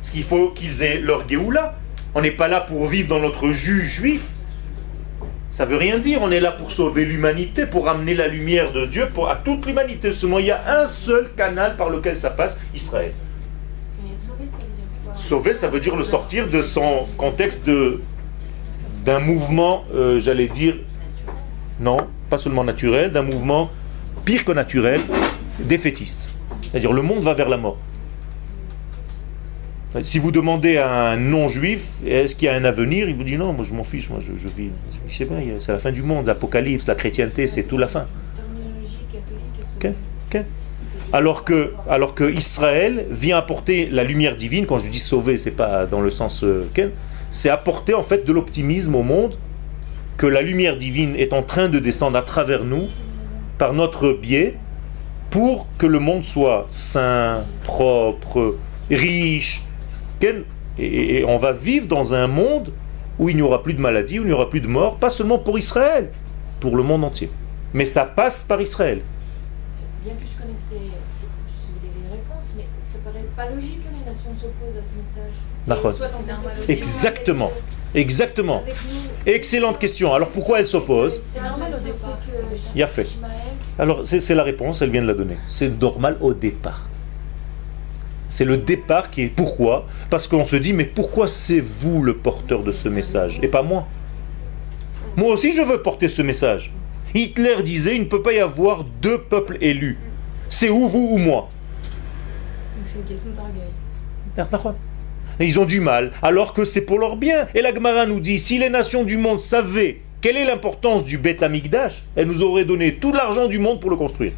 Parce qu'il faut qu'ils aient leur Géoula. On n'est pas là pour vivre dans notre jus juif. Ça veut rien dire, on est là pour sauver l'humanité, pour amener la lumière de Dieu à toute l'humanité. Seulement, il y a un seul canal par lequel ça passe, Israël. Et sauver, ça veut dire quoi? Sauver, ça veut dire le sortir de son contexte d'un mouvement, j'allais dire, non, pas seulement naturel, d'un mouvement pire que naturel, défaitiste. C'est-à-dire le monde va vers la mort. Si vous demandez à un non-juif, est-ce qu'il y a un avenir, il vous dit non, moi je m'en fiche, moi je vis. Je sais pas, c'est la fin du monde, l'Apocalypse, la chrétienté, c'est tout la fin. Terminologie catholique et sauver. Alors que Israël vient apporter la lumière divine. Quand je dis sauver, c'est pas dans le sens c'est apporter en fait de l'optimisme au monde, que la lumière divine est en train de descendre à travers nous par notre biais pour que le monde soit saint, propre, riche. Et on va vivre dans un monde où il n'y aura plus de maladies, où il n'y aura plus de morts, pas seulement pour Israël, pour le monde entier. Mais ça passe par Israël. Bien que je connaisse les réponses, mais ça paraît pas logique que les nations s'opposent à ce message. D'accord. Exactement. Exactement. Avec nous. Excellente question. Alors pourquoi elles s'opposent? C'est normal au départ. Il a fait. Alors c'est la réponse, elle vient de la donner. C'est normal au départ. C'est le départ qui est pourquoi? Parce qu'on se dit, mais pourquoi c'est vous le porteur de ce message et pas moi? Moi aussi je veux porter ce message. Hitler disait, il ne peut pas y avoir deux peuples élus. C'est ou vous ou moi. Donc c'est une question de targaï. Et ils ont du mal, alors que c'est pour leur bien. Et la Gemara nous dit, si les nations du monde savaient quelle est l'importance du Beth Amikdash, elles nous auraient donné tout l'argent du monde pour le construire.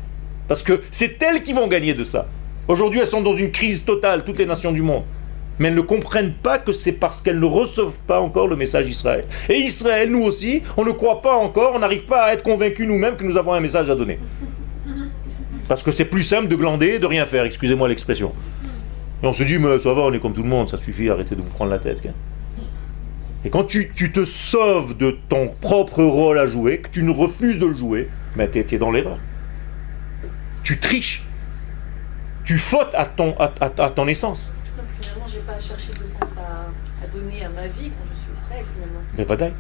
Parce que c'est elles qui vont gagner de ça. Aujourd'hui, elles sont dans une crise totale, toutes les nations du monde. Mais elles ne comprennent pas que c'est parce qu'elles ne reçoivent pas encore le message d'Israël. Et Israël, nous aussi, on ne croit pas encore, on n'arrive pas à être convaincus nous-mêmes que nous avons un message à donner. Parce que c'est plus simple de glander et de rien faire, excusez-moi l'expression. Et on se dit, mais ça va, on est comme tout le monde, ça suffit, arrêtez de vous prendre la tête. Et quand tu te sauves de ton propre rôle à jouer, que tu ne refuses de le jouer, mais tu es dans l'erreur. Tu triches. Tu fautes à ton essence. Donc finalement, j'ai pas cherché de sens à donner à ma vie quand je suis Israël finalement. Mais vadaï.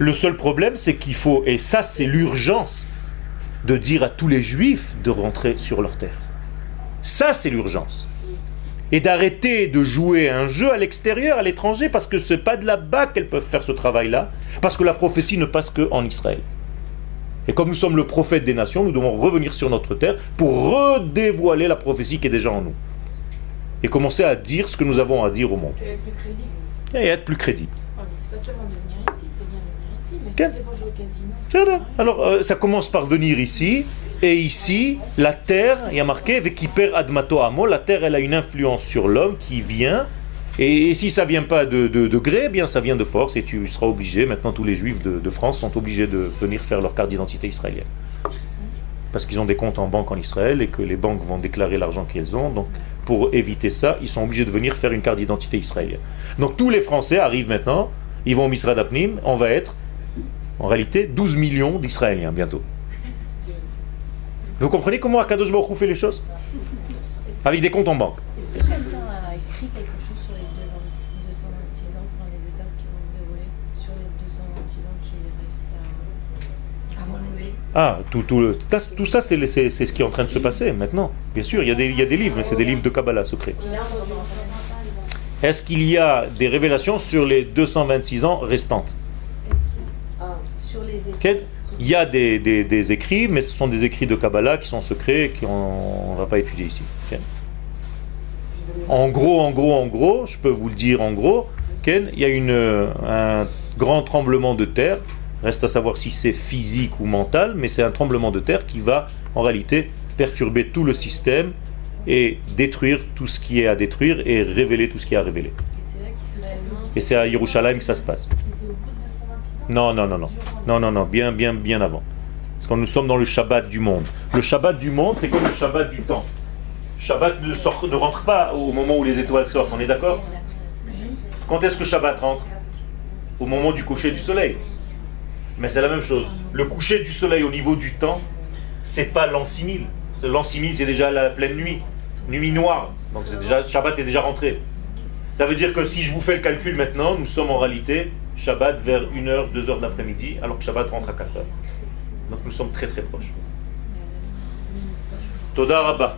Le seul problème, c'est qu'il faut, et ça c'est l'urgence, de dire à tous les juifs de rentrer sur leur terre. Ça c'est l'urgence. Et d'arrêter de jouer un jeu à l'extérieur, à l'étranger, parce que c'est pas de là-bas qu'elles peuvent faire ce travail-là, parce que la prophétie ne passe qu'en Israël. Et comme nous sommes le prophète des nations, nous devons revenir sur notre terre pour redévoiler la prophétie qui est déjà en nous. Et commencer à dire ce que nous avons à dire au monde. Et être plus crédible aussi. Et être plus crédible. Ouais, mais c'est pas seulement de venir ici, c'est bien de venir ici. Mais Ok. si c'est pour jouer au casino. C'est là. Alors, ça commence par venir ici. Et ici, la terre, il y a marqué, Vekiper admato amo, la terre, elle a une influence sur l'homme qui vient. Et si ça vient pas de gré, eh bien ça vient de force. Et tu seras obligé, maintenant tous les juifs de France sont obligés de venir faire leur carte d'identité israélienne. Parce qu'ils ont des comptes en banque en Israël et que les banques vont déclarer l'argent qu'ils ont. Donc, pour éviter ça, ils sont obligés de venir faire une carte d'identité israélienne. Donc tous les Français arrivent maintenant, ils vont au Misrad Apnim, on va être, en réalité, 12 millions d'Israéliens bientôt. Vous comprenez comment Akadosh Baruch Hu fait les choses? Avec des comptes en banque. Est-ce que quelqu'un a écrit quelque chose sur les 226 ans, enfin les étapes qui vont se dérouler sur les 226 ans qui restent à mener? Tout ça, c'est ce qui est en train de se passer maintenant. Bien sûr, il y a des livres, mais c'est des livres de Kabbalah secrets. Est-ce qu'il y a des révélations sur les 226 ans restantes? Sur les étapes. Ok. Il y a des écrits, mais ce sont des écrits de Kabbalah qui sont secrets et qu'on ne va pas étudier ici. Ok. En gros, je peux vous le dire en gros, ok, il y a un grand tremblement de terre. Reste à savoir si c'est physique ou mental, mais c'est un tremblement de terre qui va en réalité perturber tout le système et détruire tout ce qui est à détruire et révéler tout ce qui est à révéler. Et c'est là qu'Israël monte. Et c'est à Yerushalayim que ça se passe. Mais c'est au bout de 226 ans? Non, bien avant. Parce que nous sommes dans le Shabbat du monde. Le Shabbat du monde, c'est comme le Shabbat du temps. Shabbat ne rentre pas au moment où les étoiles sortent, on est d'accord? Quand est-ce que Shabbat rentre? Au moment du coucher du soleil. Mais c'est la même chose. Le coucher du soleil au niveau du temps, c'est pas l'an 6000, L'an 6000, c'est déjà la pleine nuit, nuit noire. Donc c'est déjà, Shabbat est déjà rentré. Ça veut dire que si je vous fais le calcul maintenant, nous sommes en réalité Shabbat vers 1h, 2h de l'après-midi, alors que Shabbat rentre à 4h. Donc nous sommes très très proches. Toda Rabba.